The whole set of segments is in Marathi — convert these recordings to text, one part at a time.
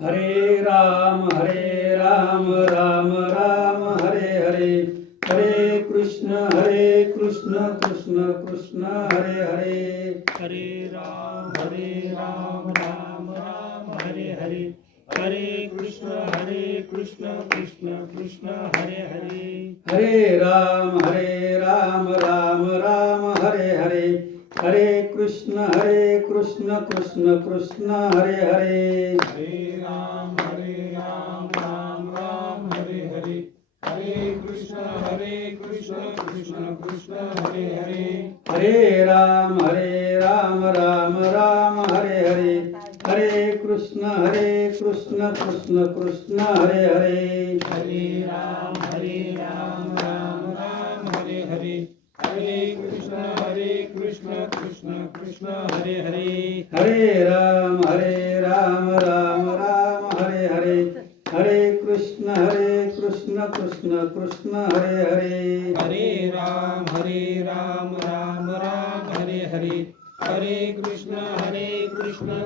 हरे राम राम राम हरे हरे, हरे कृष्ण कृष्ण कृष्ण हरे हरे, हरे राम राम राम हरे हरे, हरे कृष्ण कृष्ण कृष्ण हरे हरे, हरे राम राम राम हरे हरे, हरे कृष्ण कृष्ण कृष्ण हरे हरे, हरे राम राम राम हरे हरे, हरे कृष्ण कृष्ण कृष्ण हरे हरे, हरे राम राम हरे हरे, हरे कृष्ण कृष्ण कृष्ण हरे हरे, हरे राम राम हरे हरे, हरे कृष्ण कृष्ण कृष्ण हरे हरे, हरे राम राम हरे हरे, हरे कृष्ण कृष्ण कृष्ण हरे हरे, हरे राम राम हरे हरे, हरे कृष्ण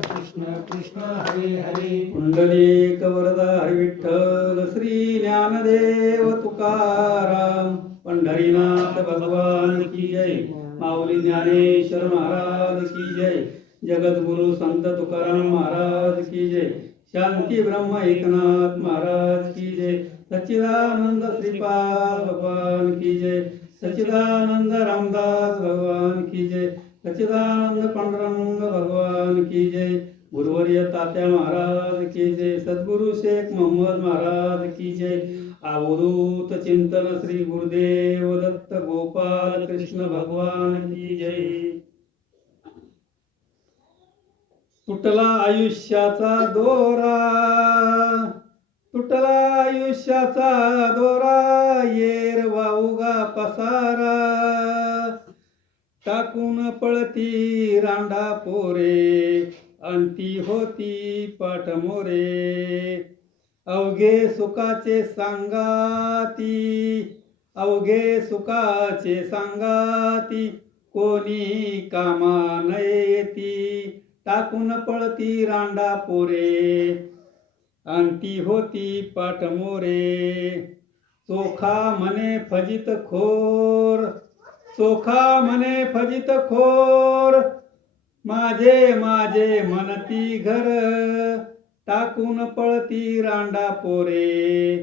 कृष्ण कृष्ण हरे हरे, पुंडलिक वरदा हरी विठ्ठल, श्री ज्ञानदेव तुकाराम, पंढरीनाथ भगवान की जय, माऊली ज्ञानेश्वर महाराज की जय, जगद्गुरु संत तुकाराम महाराज की जय, शांती ब्रह्म एकनाथ महाराज की जय, सच्चिदानंद श्रीपाद भगवान की जय, सच्चिदानंद रामदास भगवान की जय, सच्चिदानंद पांडुरंग भगवान की जय, गुरुवर्य तात्या महाराज की जय, सद्गुरु शेख मोहम्मद महाराज की जय, अवधूत चिंतन श्री गुरुदेव दत्त गोपाल कृष्ण भगवान की जय. तुटला आयुष्याचा दोरा, तुटला आयुष्याचा दोरा, येर वाऊगा पसारा, टाकून पळती रांडा पोरे, अंती होती पाठमोरे, अवघे सुखाचे सांगाती, अवघे सुखाचे सांगाती, कोणी कामा न येती, टाकून पळती रांडा पोरे, अंती होती पाठमोरे, चोखा म्हणे फजित खोर, चोखा म्हणे फजित खोर, माझे माझे म्हणती घर, टाकून पळती रांडा पोरे,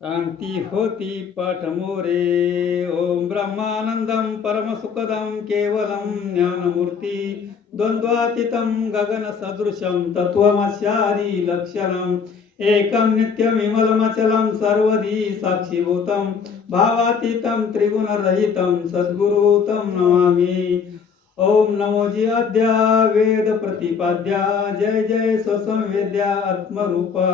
अंती होती पाठमोरे. ओम ब्रह्मानंदम परमसुखदम केवलम ज्ञानमूर्ती द्वंद्वातीतं गगन सदृशं तत्वमस्यादि लक्षणम् एकं नित्यं विमलमचलं सर्वधी साक्षीभूतं भावातीतं त्रिगुणरहितं सद्गुरु तं नमामि. ओम नमोजी अद्या वेद प्रतिपाद्या, जय जय स्वसंवेद्या आत्मरूपा,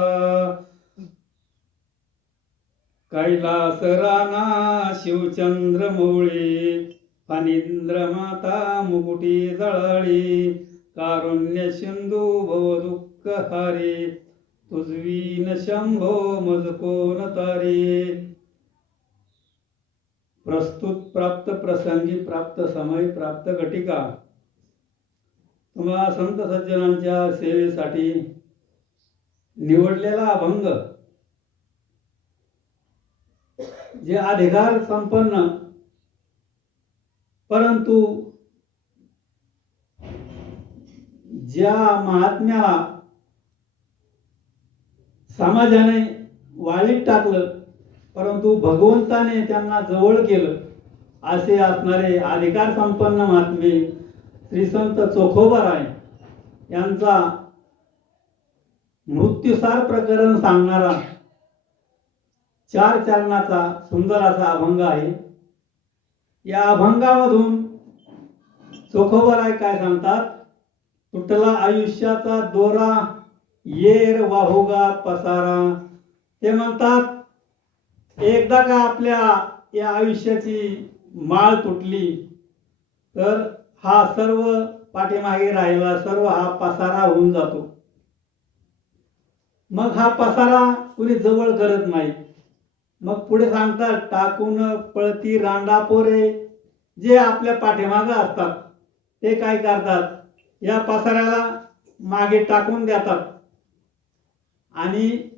कैलास राणा शिवचंद्र मोळे, फणींद्र माता मुकुटी जळाळी, कारुण्य सिंधू भव दुःख हारे, तुझवीन शंभो मज कोण तारे. प्रस्तुत प्राप्त प्रसंगी प्राप्त समय प्राप्त घटिका तुम्हा संत सज्जनांच्या सेवेसाठी निवडलेला अभंग, जे अधिकार संपन्न परंतु ज्या महात्म्याला समाजाने वाळीत टाकलं परंतु भगवंताने त्यांना जवळ केलं, असे असणारे अधिकार संपन्न महात्मे श्री संत चोखोबाराय यांचा मृत्यूसार प्रकरण सांगणारा 4 चरणाचा सुंदर असा अभंग आहे. या अभंगामधून चोखोबाराय काय सांगतात? तुटला आयुष्याचा दोरा, येर वाहुगा पसारा. ते म्हणतात एकदा का आपल्या या आयुष्याची माळ तुटली तर हा सर्व पाठीमागे राहिला सर्व हा पसारा होऊन जातो. मग हा पसारा कुणी जवळ करत नाही. मग पुढे सांगतात टाकून पळती रांडा पोरे, जे आपल्या पाठीमागे असतात ते काय करतात, या पसाऱ्याला मागे टाकून देतात आणि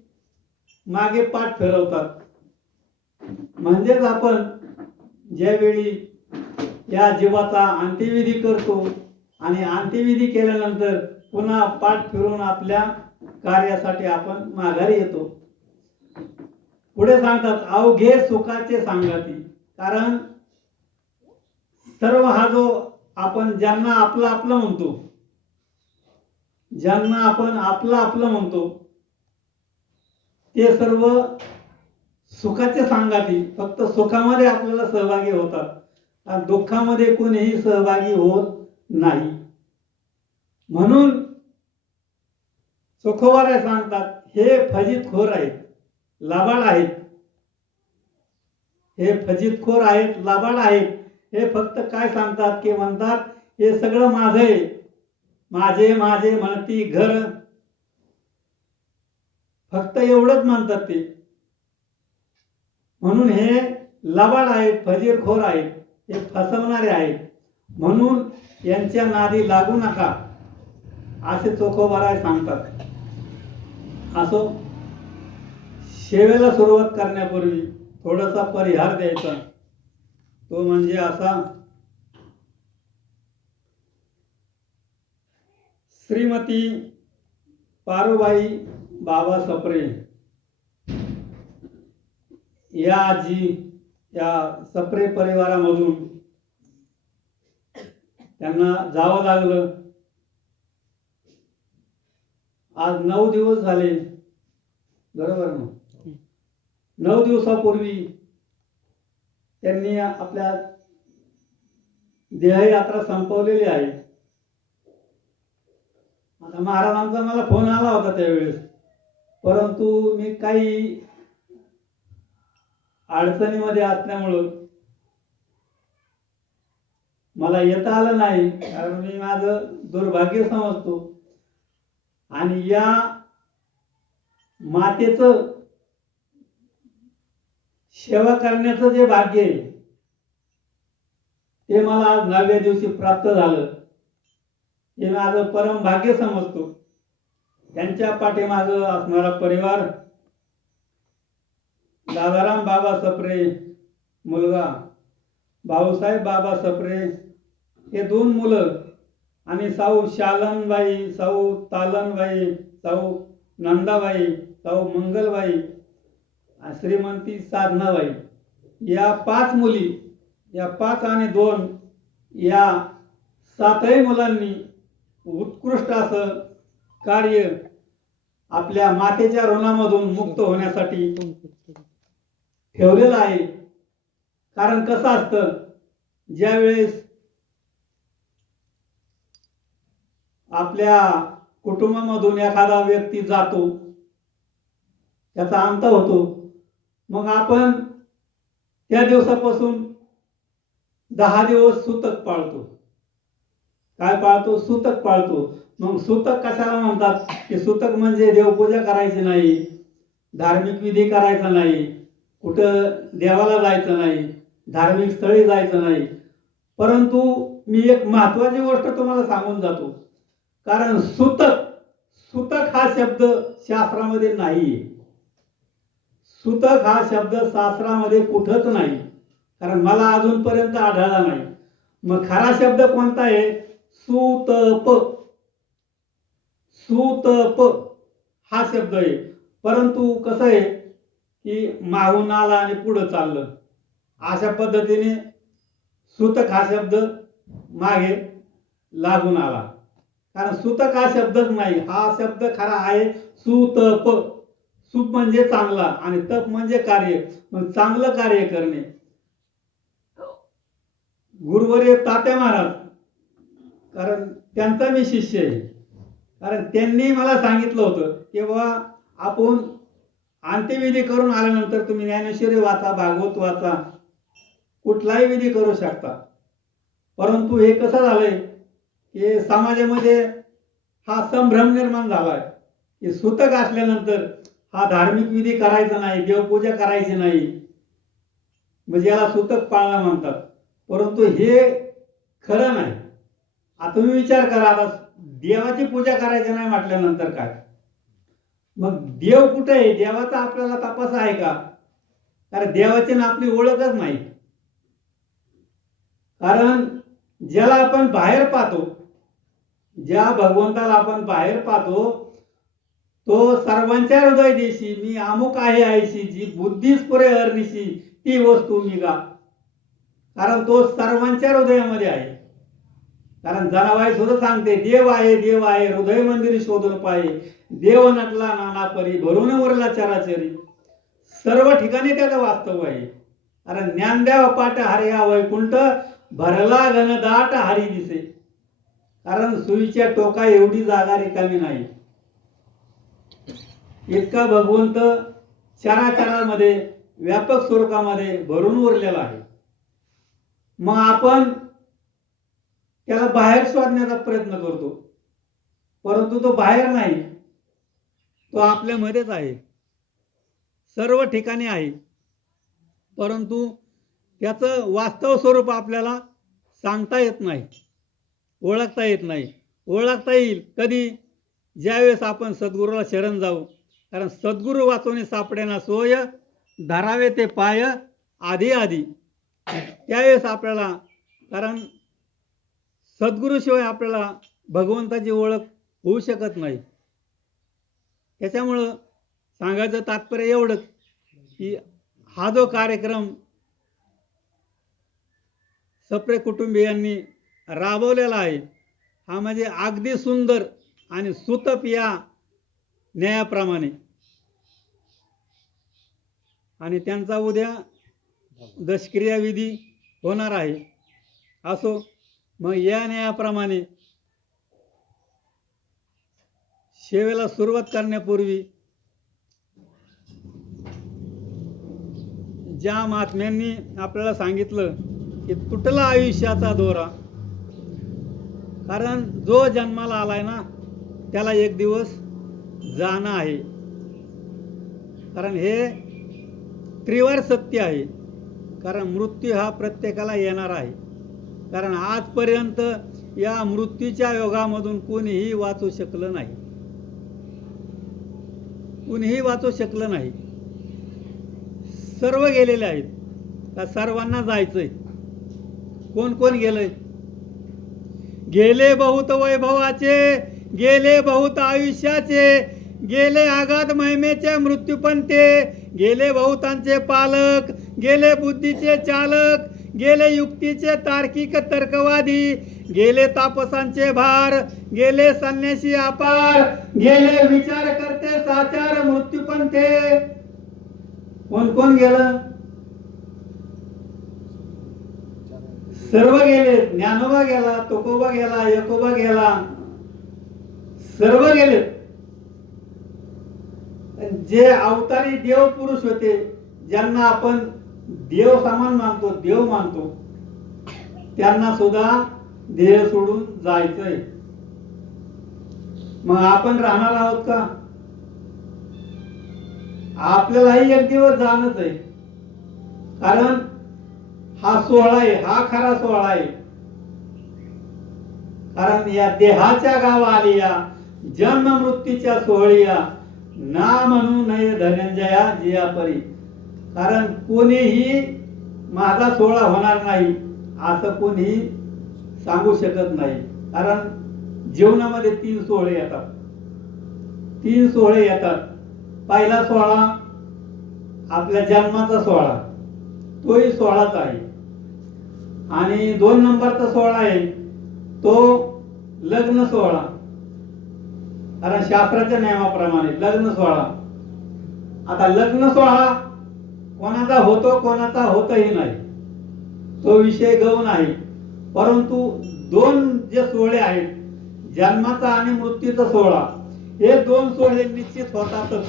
मागे पाठ फिरवतात. म्हणजेच आपण ज्यावेळी या जीवाचा अंत्यविधी करतो आणि अंत्यविधी केल्यानंतर पुन्हा पाठ फिरून आपल्या कार्यासाठी आपण माघारी येतो. पुढे सांगतात अवघे सुखाचे सांगती. कारण सर्व हा जो आपण ज्यांना आपलं आपलं म्हणतो, ज्यांना आपण आपलं आपलं म्हणतो, ते सर्व सुखाचे सांगाती फक्त सुखामध्ये आपल्याला सहभागी होतात आणि दुःखामध्ये कोणीही सहभागी होत नाही. म्हणून सुखोबाराय सांगतात हे फजितखोर आहेत, लबाड आहेत. हे फजितखोर आहेत, लबाड आहेत. हे फक्त काय सांगतात की म्हणतात हे सगळं माझं आहे, माझे माझे म्हणती घर, फक्त एवढंच म्हणतात ते. म्हणून हे लबाड आहेत, फजीरखोर आहेत, हे फसवणारे आहेत. म्हणून यांच्या नादी लागू नका असे चोखोबाराय सांगतात. असो, सेवेला सुरुवात करण्यापूर्वी थोडासा परिहार द्यायचा. तो म्हणजे असा, श्रीमती पारुबाई बाबा सप्रे या आजी, या सप्रे परिवारामधून त्यांना जावं लागलं. आज 9 दिवस झाले, बरोबर ना? 9 दिवसापूर्वी त्यांनी आपल्या देहयात्रा संपवलेली आहे. आता महाराजांचा मला फोन आला होता त्यावेळेस, परंतु मी काही अडचणीमध्ये असल्यामुळं मला येता आलं नाही. कारण मी माझं दुर्भाग्य समजतो. आणि या मातेचं सेवा करण्याचं जे भाग्य आहे ते मला आज 9व्या दिवशी प्राप्त झालं. हे माझं परम भाग्य समजतो. त्यांच्या पाठीमागं असणारा परिवार, दादाराम बाबा सप्रे मुलगा, भाऊसाहेब बाबा सप्रे हे 2 मुलं, आणि साऊ शालनबाई, साऊ तालनबाई, साऊ नंदाबाई, साऊ मंगलबाई, श्रीमंती साधनाबाई, या 5 मुली, या 5 आणि 2 या 7ही मुलांनी उत्कृष्ट असं कार्य आपल्या मातेच्या ऋणामधून मुक्त होण्यासाठी ठेवलेलं आहे. कारण कसं असतं, ज्यावेळेस आपल्या कुटुंबामधून एखादा व्यक्ती जातो, त्याचा अंत होतो, मग आपण त्या दिवसापासून 10 दिवस सूतक पाळतो. काय पाळतो? सूतक पाळतो. मग सूतक कशाला म्हणतात? की सूतक म्हणजे देवपूजा करायची नाही, धार्मिक विधी करायचा नाही, कुठं देवाला जायचं नाही, धार्मिक स्थळी जायचं नाही. परंतु मी एक महत्वाची गोष्ट तुम्हाला सांगून जातो. कारण सूतक, सूतक हा शब्द शास्त्रामध्ये नाहीये. सूतक हा शब्द शास्त्रामध्ये कुठंच नाही, कारण मला अजूनपर्यंत आढळला नाही. मग खरा शब्द कोणता आहे? सूतप. सूतप हा शब्द आहे. परंतु कसं आहे की मागून आला आणि पुढं चाललं, अशा पद्धतीने सूतक हा शब्द मागे लागून आला. कारण सूतक हा शब्दच नाही, हा शब्द खरा आहे सूतप. सूप म्हणजे चांगला आणि तप म्हणजे कार्य. मग चांगलं कार्य करणे. गुरुवर्य तात्या महाराज, कारण त्यांचा मी शिष्य आहे, कारण त्यांनी मला सांगितलं होतं की बाबा आपण अंत्यविधी करून आल्यानंतर तुम्ही ज्ञानेश्वरी वाचा, भागवत वाचा, कुठलाही विधी करू शकता. परंतु हे कसं झालंय की समाजामध्ये हा संभ्रम निर्माण झालाय की सूतक असल्यानंतर हा धार्मिक विधी करायचा नाही, देवपूजा करायची नाही, म्हणजे याला सूतक पाळणं म्हणतात. परंतु हे खरं नाही. आता तुम्ही विचार करा, आता देवाची पूजा करायची नाही म्हटल्यानंतर काय? मग देव कुठे आहे? देवाचा आपल्याला तपास आहे का? कारण देवाची ना आपली ओळखच नाही. कारण ज्याला आपण बाहेर पाहतो, ज्या भगवंताला आपण बाहेर पाहतो, तो सर्वांच्या हृदय देशी मी अमुक आहे आयशी, जी बुद्धीच पुरे हरनिशी ती वस्तू मी गा. कारण तो सर्वांच्या हृदयामध्ये आहे. कारण जनाबाई सुद्धा सांगते, देव आहे हृदय मंदिर शोधून पाहे, देव नटला नाना परी भरून उरला चराचरी. सर्व ठिकाणी त्याचं वास्तव आहे. कारण ज्ञानदेव पाठ हरिया वैकुंठ भरला घनदाट हरी दिसे. कारण सुईच्या टोका एवढी जागा रिकामी नाही. इतका भगवंत चराचरामध्ये व्यापक स्वरूपामध्ये भरून उरलेला आहे. मग आपण त्याला बाहेर शोधण्याचा प्रयत्न करतो, परंतु तो बाहेर नाही, तो आपल्यामध्येच आहे, सर्व ठिकाणी आहे. परंतु त्याचं वास्तव स्वरूप आपल्याला सांगता येत नाही, ओळखता येत नाही. ओळखता येईल कधी? ज्यावेळेस आपण सद्गुरूला शरण जाऊ. कारण सद्गुरू वाचवणे सापडेना सोय, धरावे ते पाय आधी आधी. त्यावेळेस आपल्याला, कारण सद्गुरूशिवाय आपल्याला भगवंताची ओळख होऊ शकत नाही. त्याच्यामुळं सांगायचं तात्पर्य एवढंच की हा जो कार्यक्रम सप्रे कुटुंबियांनी राबवलेला आहे, हा म्हणजे अगदी सुंदर आणि सुतप या न्यायाप्रमाणे. आणि त्यांचा उद्या दशक्रिया विधी होणार आहे. असो, मग या न्यायाप्रमाणे सेवेला सुरुवात करण्यापूर्वी ज्या महात्म्यांनी आपल्याला सांगितलं की तुटला आयुष्याचा दोरा. कारण जो जन्माला आलाय ना, त्याला एक दिवस जाणं आहे. कारण हे त्रिवार सत्य आहे. कारण मृत्यू हा प्रत्येकाला येणार आहे. कारण आजपर्यंत या मृत्यूच्या योगामधून कोणीही वाचू शकलं नाही, कोणीही वाचू शकलं नाही. सर्व गेलेले आहेत. का सर्वांना जायचंय? कोण कोण गेलंय? गेले बहुत वैभवाचे, गेले बहुत आयुष्याचे, गेले आगाध महिमेचे मृत्यूपंथे, गेले बहुतांचे पालक, गेले बुद्धीचे चालक, गेले युक्तीचे तार्किक तर्कवादी, गेले तापसांचे भार, गेले संन्यासी अपार, गेले विचार करते साचार मृत्यूपंथे. कोण कोण गेलं? सर्व गेले. ज्ञानोबा गेला, तुकोबा गेला, यकोबा गेला, सर्व गेले. जे अवतारी देव पुरुष होते, ज्यांना आपण देव समान मानतो, देव मानतो, त्यांना सुद्धा देह सोडून जायचंय. मग आपण राहणार आहोत का? आपल्यालाही एक दिवस जाणंच आहे. कारण हा सोहळा आहे, हा खरा सोहळा आहे. कारण या देहाच्या गावा आलिया, जन्म मृत्यूच्या सोहळिया, ना म्हणू नये धनंजया जिया परी. कारण कोणीही माझा सोहळा होणार नाही असं कोणी सांगू शकत नाही. कारण जीवनामध्ये 3 सोहळे येतात, 3 सोहळे येतात. पहिला सोहळा आपल्या जन्माचा सोहळा, तोही सोहळाच आहे. आणि 2 नंबरचा सोहळा आहे तो लग्न सोहळा. कारण शास्त्राच्या नियमाप्रमाणे लग्न सोहळा. आता लग्न सोहळा कोणाचा होतो, कोणाचा होतही नाही, तो विषय गौण आहे. परंतु 2 जे सोहळे आहेत, जन्माचा आणि मृत्यूचा सोहळा, हे 2 सोहळे निश्चित होतातच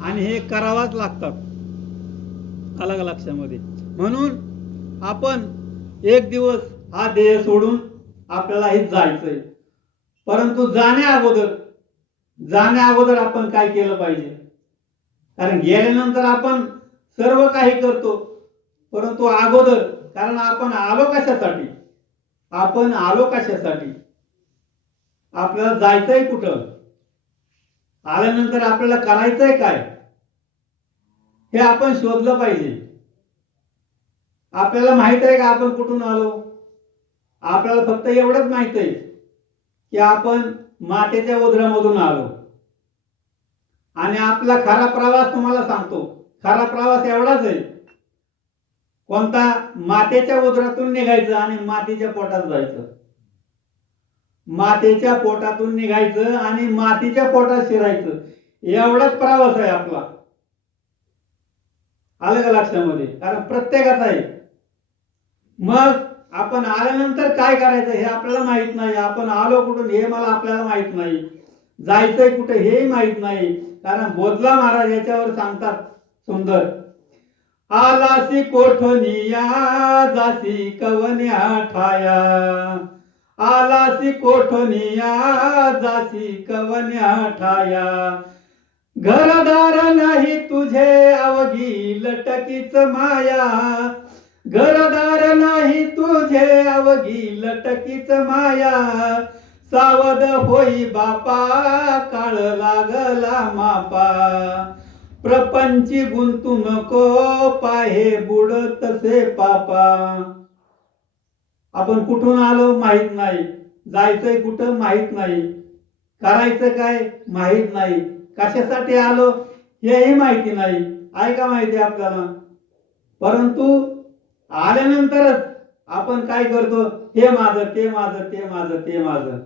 आणि हे करावाच लागतात अलग लक्षामध्ये. म्हणून आपण एक दिवस हा देह सोडून आपल्याला हे जायचंय. परंतु जाण्या अगोदर आपण काय केलं पाहिजे? कारण गेल्यानंतर आपण सर्व काही करतो, परंतु अगोदर, कारण आपण आलो कशासाठी? आपल्याला जायचंय कुठं? आल्यानंतर आपल्याला करायचंय काय हे आपण शोधलं पाहिजे. आपल्याला माहित आहे का आपण कुठून आलो? आपल्याला फक्त एवढंच माहित आहे की आपण मातेच्या उदरामधून आलो. आणि आपला खरा प्रवास तुम्हाला सांगतो. खरा प्रवास एवढाच आहे. कोणता? मातेच्या उदरातून निघायचं आणि मातीच्या पोटात जायचं. मातेच्या पोटातून निघायचं आणि मातीच्या पोटात शिरायचं. एवढाच प्रवास आहे आपला. आलं का लक्षामध्ये? कारण प्रत्येकाचा आहे. मग आपण आल्यानंतर काय करायचं हे आपल्याला माहित नाही. आपण आलो कुठून हे मला आपल्याला माहित नाही. जायचंय कुठे हेही माहित नाही. कारण बोधला महाराज याच्यावर सांगतात सुंदर. आलासी कोठनिया जासी कवन्या ठाया. आलासी कोठनिया जासी कवन्या ठाया. घरदार नाही तुझे अवघी लटकीच माया. घरदार नाही तुझे अवघी लटकीच माया. सावध होई बापा काळ लागला मापा. प्रपंची गुंतू नको पाहे बुडतसे पापा. आपण कुठून आलो माहित नाही. जायचंय कुठं माहित नाही. करायचं काय माहित नाही. कशासाठी आलो हेही माहिती नाही. आहे का माहिती आपल्याला? परंतु आल्यानंतरच आपण काय करतो? हे माझं, ते माझं, ते माझं, ते माझं.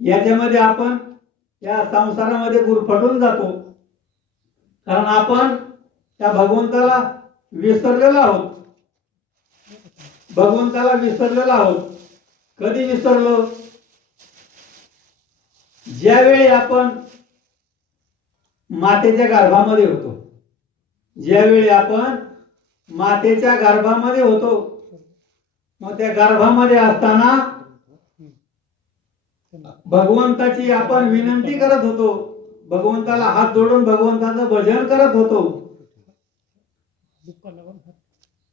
याच्यामध्ये आपण या संसारामध्ये गुरफटून जातो. कारण आपण त्या भगवंताला विसरलेलो आहोत. भगवंताला विसरलेलो आहोत. कधी विसरलो? ज्यावेळी आपण मातेच्या गर्भामध्ये होतो. ज्यावेळी आपण मातेच्या गर्भामध्ये होतो. मग त्या गर्भामध्ये असताना भगवंताची आपण विनंती करत होतो. भगवंताला हात जोडून भगवंताचं भजन करत होतो.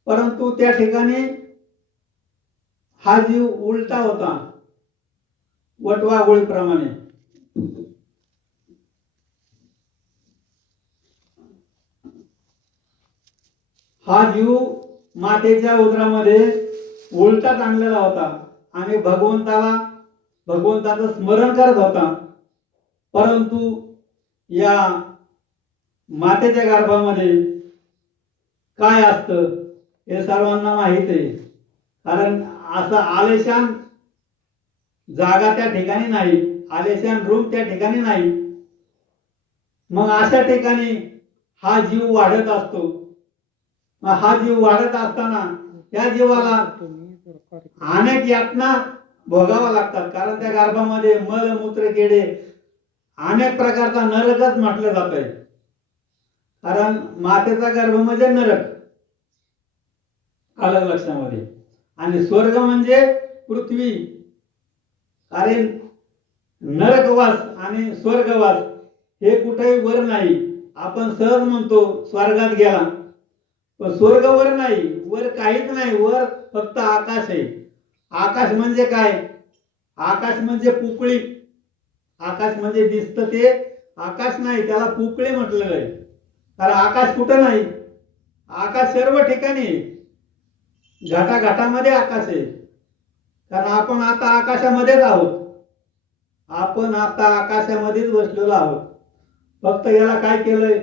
परंतु त्या ठिकाणी हा जीव उलटा होता. वटवाघुळीप्रमाणे. हा जीव मातेच्या उदरामध्ये उलटा टांगलेला होता आणि भगवंताचं स्मरण करत होता. परंतु या मातेच्या गर्भामध्ये काय असतं हे सर्वांना माहित आहे. कारण असं आलेशान जागा त्या ठिकाणी नाही. आलेशान रूम त्या ठिकाणी नाही. मग अशा ठिकाणी हा जीव वाढत असतो. हा जीव वाढत असताना त्या जीवाला अनेक यातना भोगावा लागतात. कारण त्या गर्भामध्ये मल मूत्र किडे अनेक प्रकारचा नरकच म्हटलं जात आहे. कारण मातेचा गर्भ म्हणजे नरक. आलं लक्षामध्ये? आणि स्वर्ग म्हणजे पृथ्वी. कारण नरकवास आणि स्वर्गवास हे कुठेही वर नाही. आपण सहज म्हणतो स्वर्गात गेला, पण स्वर्ग वर नाही. वर काहीच नाही. वर फक्त आकाश आहे. आकाश म्हणजे काय? आकाश म्हणजे पोकळी. आकाश म्हणजे दिसतं ते आकाश नाही, त्याला पोकळी म्हटलेलं आहे. कारण आकाश कुठं नाही. आकाश सर्व ठिकाणी आहे. घाटाघाटामध्ये आकाश आहे. कारण आपण आता आकाशामध्येच आहोत. आपण आता आकाशामध्येच बसलेलो आहोत. फक्त याला काय केलंय?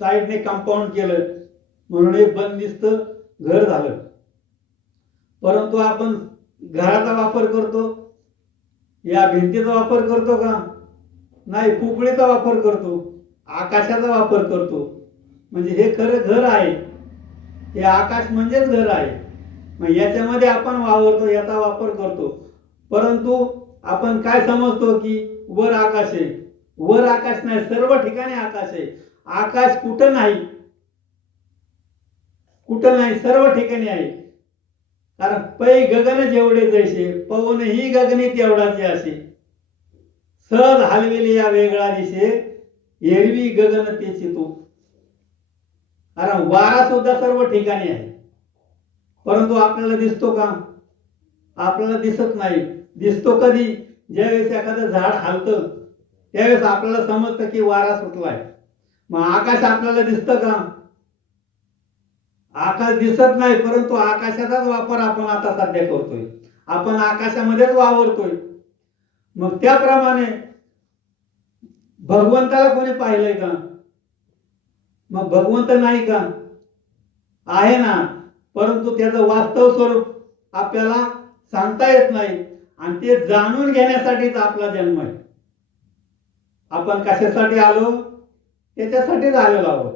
साईडने कंपाऊंड केलं म्हणून एक बंदिस्त घर झालं. परंतु आपण घराचा वापर करतो, या भिंतीचा वापर करतो का? नाही. पोकळीचा वापर करतो, आकाशाचा वापर करतो. म्हणजे हे खरं घर आहे. हे आकाश म्हणजेच घर आहे. मग याच्यामध्ये आपण वावरतो, याचा वापर करतो. परंतु आपण काय समजतो की वर आकाश आहे. वर आकाश नाही. सर्व ठिकाणी आकाश आहे. आकाश कुठं नाही. कुठं नाही, सर्व ठिकाणी आहे. कारण पै गगन जेवढे जैसे पवन ही गगनी तेवढाच असे. सहज हलविले या वेगळा दिसे एरवी गगन तेची तो. कारण वारा सुद्धा सर्व ठिकाणी आहे. परंतु आपल्याला दिसतो का? आपल्याला दिसत नाही. दिसतो कधी? ज्यावेळेस एखादं झाड हालतं त्यावेळेस आपल्याला समजतं की वारा सुटलाय. मग आकाश आपल्याला दिसतं का? आकाश दिसत नाही, परंतु आकाशाचाच वापर आपण आता सध्या करतोय. आपण आकाशामध्येच वावरतोय. मग त्याप्रमाणे भगवंताला कोणी पाहिलंय का? मग भगवंत नाही का? आहे ना, परंतु त्याचं वास्तव स्वरूप आपल्याला सांगता येत नाही. आणि ते जाणून घेण्यासाठीच आपला जन्म आहे. आपण कशासाठी आलो? त्याच्यासाठीच आलेलो आहोत,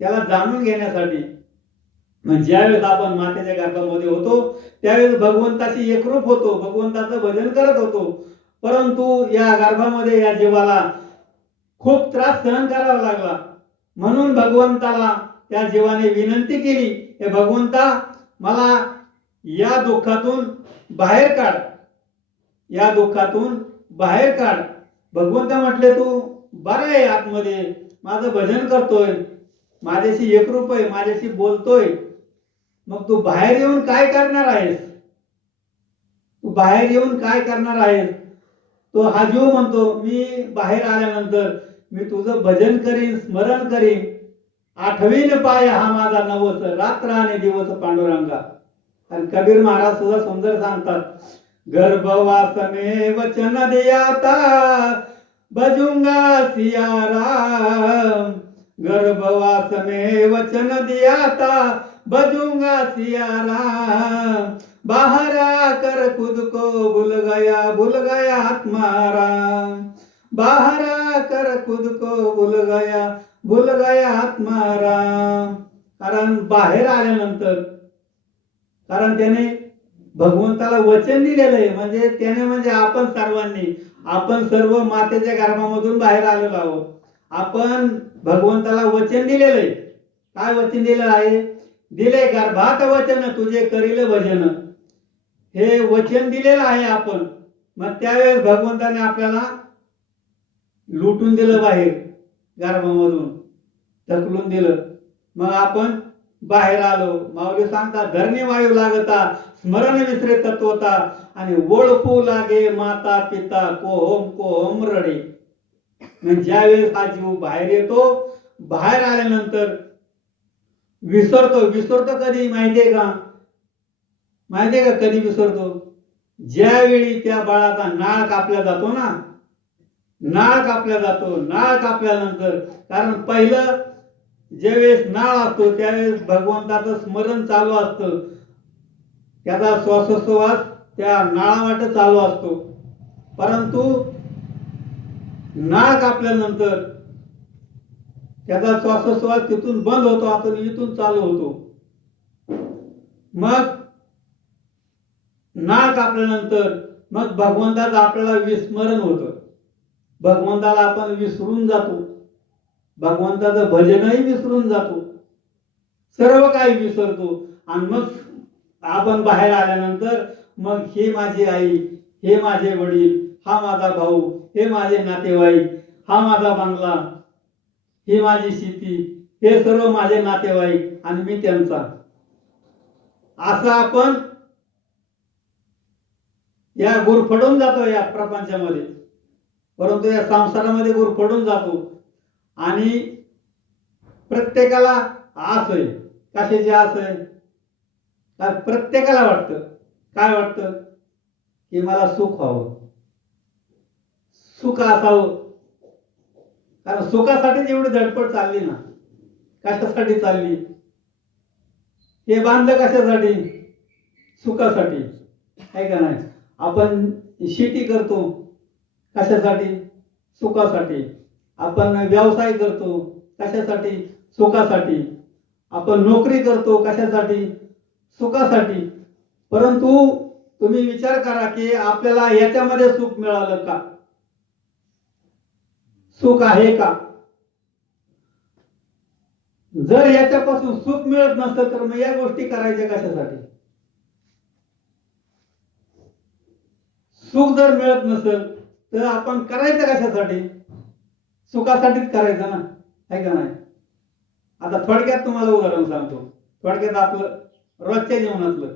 त्याला जाणून घेण्यासाठी. म्हणजे ज्यावेळेस आपण मातेच्या गर्भामध्ये होतो त्यावेळेस भगवंताशी एकरूप होतो, भगवंताचं भजन करत होतो. परंतु या गर्भामध्ये या जीवाला खूप त्रास सहन करावा लागला. म्हणून भगवंताला त्या जीवाने विनंती केली, हे भगवंता, मला या दुःखातून बाहेर काढ, या दुःखातून बाहेर काढ. भगवंत म्हटले, तू बरा आहे आतमध्ये, माझं भजन करतोय, माझ्याशी एकरूप आहे, माझ्याशी बोलतोय, मग तू बाहेर येऊन काय करणार आहेस? तू बाहेर येऊन काय करणार आहेस? तो हा जीव म्हणतो, मी बाहेर आल्यानंतर मी तुझं भजन करीन, स्मरण करीन, आठवीन पाय हा माझा नवस, रात्र आणि दिवस पांडुरंगा. आणि कबीर महाराज सुद्धा सुंदर सांगतात, गर्भवास में वचन दियाता बजूंगा सिया राम, गर्भवास में वचन दियाता बजूंगा सिया राम, बाहर आकर खुद को भूल गया आत्माराम, बाहर आकर खुद को भूल गया आत्माराम. कारण बाहेर आल्यानंतर, कारण त्याने भगवंताला वचन दिलेलं आहे. म्हणजे त्याने म्हणजे आपण सर्वांनी, आपण सर्व मातेच्या गर्भामधून बाहेर आलेलो आहोत. आपण भगवंताला वचन दिलेलं आहे. काय वचन दिलेलं आहे? दिले गर्भात वचन तुझे करील भजन, हे वचन दिलेलं आहे आपण. मग त्यावेळेस भगवंताने आपल्याला लुटून दिलं, बाहेर गर्भामधून ढकलून दिलं. मग आपण बाहेर आलो. माऊली सांगतात, धरणी वायू लागता स्मरण विसरे तत्वता, आणि ओळखू लागे माता पिता कोहम कोहम रडे. म्हणजे ज्यावेळेस हा जीव बाहेर येतो, बाहेर आल्यानंतर विसरतो कधी माहितीये का? माहितीये का कधी विसरतो? ज्यावेळी त्या बाळाचा नाळ कापला जातो ना, नाळ कापला जातो. नाळ कापल्यानंतर, कारण पहिलं ज्यावेळेस नाळ असतो त्यावेळेस भगवंताचं स्मरण चालू असतं, त्याचा श्वासोच्छ्वास त्या नाळावाट चालू असतो. परंतु नाळ कापल्यानंतर त्याचा श्वासोच्छ्वास तिथून बंद होतो, आता इथून चालू होतो. मग नाळ कापल्यानंतर मग भगवंताचं आपल्याला विस्मरण होतं, भगवंताला आपण विसरून जातो, भगवंताचं भजनही विसरून जातो, सर्व काही विसरतो. आणि मग आपण बाहेर आल्यानंतर मग हे माझी आई, हे माझे वडील, हा माझा भाऊ, हे माझे नातेवाईक, हा माझा बंगला, ही माझी शेती, हे सर्व माझे नातेवाईक आणि मी त्यांचा, असं आपण या गुरफडून जातो या प्रपंचामध्ये. परंतु या संसारामध्ये गुरफडून जातो. आणि प्रत्येकाला आस आहे. कशाची आस आहे? प्रत्येकाला वाटतं, काय वाटतं? की मला सुख व्हावं, सुख असावं. कारण सुखासाठी जेवढी धडपड चालली ना, कशासाठी चालली? हे बांधलं कशासाठी? सुखासाठी, आहे का नाही? आपण शेती करतो कशासाठी? सुखासाठी. आपण व्यवसाय करतो कशासाठी? सुखासाठी. आपण नोकरी करतो कशासाठी? सुखासाठी. परंतु तुम्ही विचार करा की आपल्याला याच्यामध्ये सुख मिळालं का? सुख आहे का? जर याच्यापासून सुख मिळत नसतं तर मग या गोष्टी करायच्या कशासाठी? सुख जर मिळत नसेल तर आपण करायचं कशासाठी? सुखासाठीच करायचं ना, आहे का नाही? आता थोडक्यात तुम्हाला उदाहरण सांगतो, थोडक्यात आपलं रोजच्या जीवनातलं.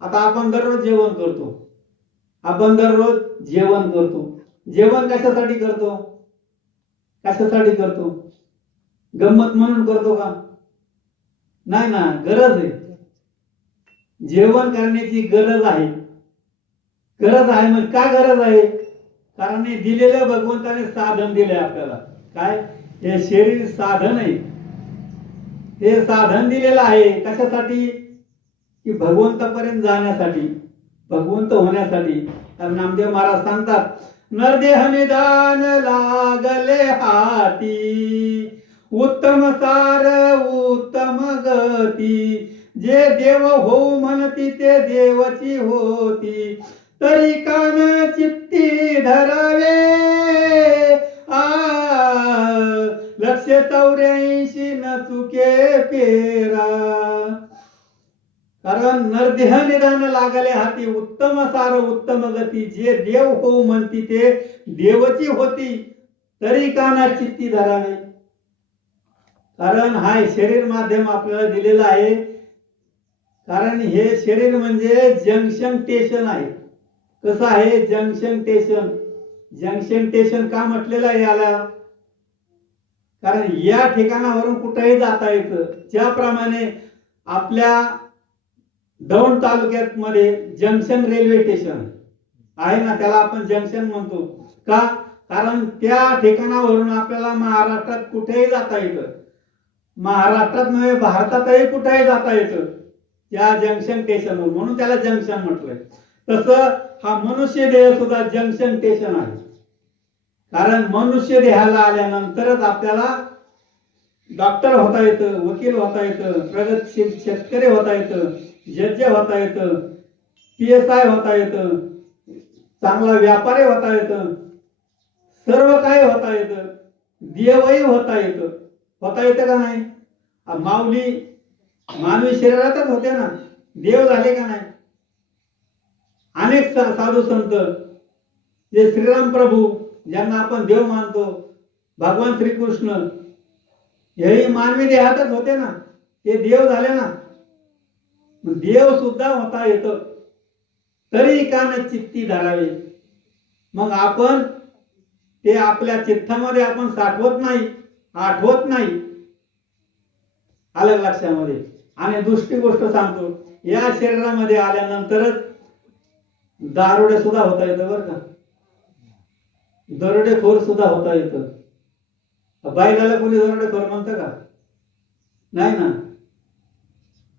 आता आपण दररोज जेवण करतो, आपण दररोज जेवण करतो. जेवण कशासाठी करतो? कशासाठी करतो? गंमत म्हणून करतो का? नाही ना, गरज आहे. जेवण करण्याची गरज आहे. गरज आहे म्हणजे का गरज आहे? कारण हे दिलेलं भगवंताने साधन दिले आपल्याला. काय? हे शरीर साधन आहे. हे साधन दिलेलं आहे कशासाठी? की भगवंतापर्यंत जाण्यासाठी, भगवंत होण्यासाठी. कारण नामदेव महाराज सांगतात, नरदेह निदान लागले हाती, उत्तम सार उत्तम गती, जे देव होऊ म्हणती ते देवची होती, तरी कान चित्ती धरावे आ, लक्ष 84 न चुके पेरा. कारण नरदेह निदान लागले हाती, उत्तम सार उत्तम गती, जे देव होऊ म्हणती ते देवची होती, तरी काना चित्ती धरावे. कारण हा शरीर माध्यम आपल्याला दिलेलं आहे. कारण हे शरीर म्हणजे जंक्शन स्टेशन आहे. कसं आहे? Junction station. जंक्शन स्टेशन का म्हटलेलं आहे याला? कारण या ठिकाणावरून कुठेही जाता येतं. ज्याप्रमाणे आपल्या दौंड तालुक्यात मध्ये जंक्शन रेल्वे स्टेशन आहे ना, त्याला आपण जंक्शन म्हणतो. का? कारण त्या ठिकाणावरून आपल्याला महाराष्ट्रात कुठेही जाता येतं. महाराष्ट्रात नव्हे, भारतातही कुठेही जाता येतं त्या जंक्शन स्टेशनवर, म्हणून त्याला जंक्शन म्हटलंय. तसं हा मनुष्य देह सुद्धा जंक्शन स्टेशन आहे. कारण मनुष्य देहाला आल्यानंतरच आपल्याला डॉक्टर होता येतं, वकील होता येतं, प्रगतशील शेतकरी होता येतं, जज होता येतं, PSI होता येतं, चांगला व्यापारी होता येतं, सर्व काही होता येतं, देवही होता येतं. होता येतं का नाही? माऊली मानवी शरीरातच होते ना, देव झाले का नाही? अनेक साधू संत जे श्रीराम प्रभू ज्यांना आपण देव मानतो, भगवान श्रीकृष्ण, हेही मानवी देहातच होते ना, ते देव झाले ना. देव सुद्धा होता येतं, तरी कान चित्ती धरावे. मग आपण ते आपल्या चित्तामध्ये आपण साठवत नाही, आठवत नाही. आलं लक्षामध्ये? आणि दुसरी गोष्ट सांगतो, या शरीरामध्ये आल्यानंतरच दारुडे सुद्धा होता येतं बरं का. दरोडेखोर सुद्धा होता येतं. बैलाला कोणी दरोडेखोर म्हणतं का? नाही ना.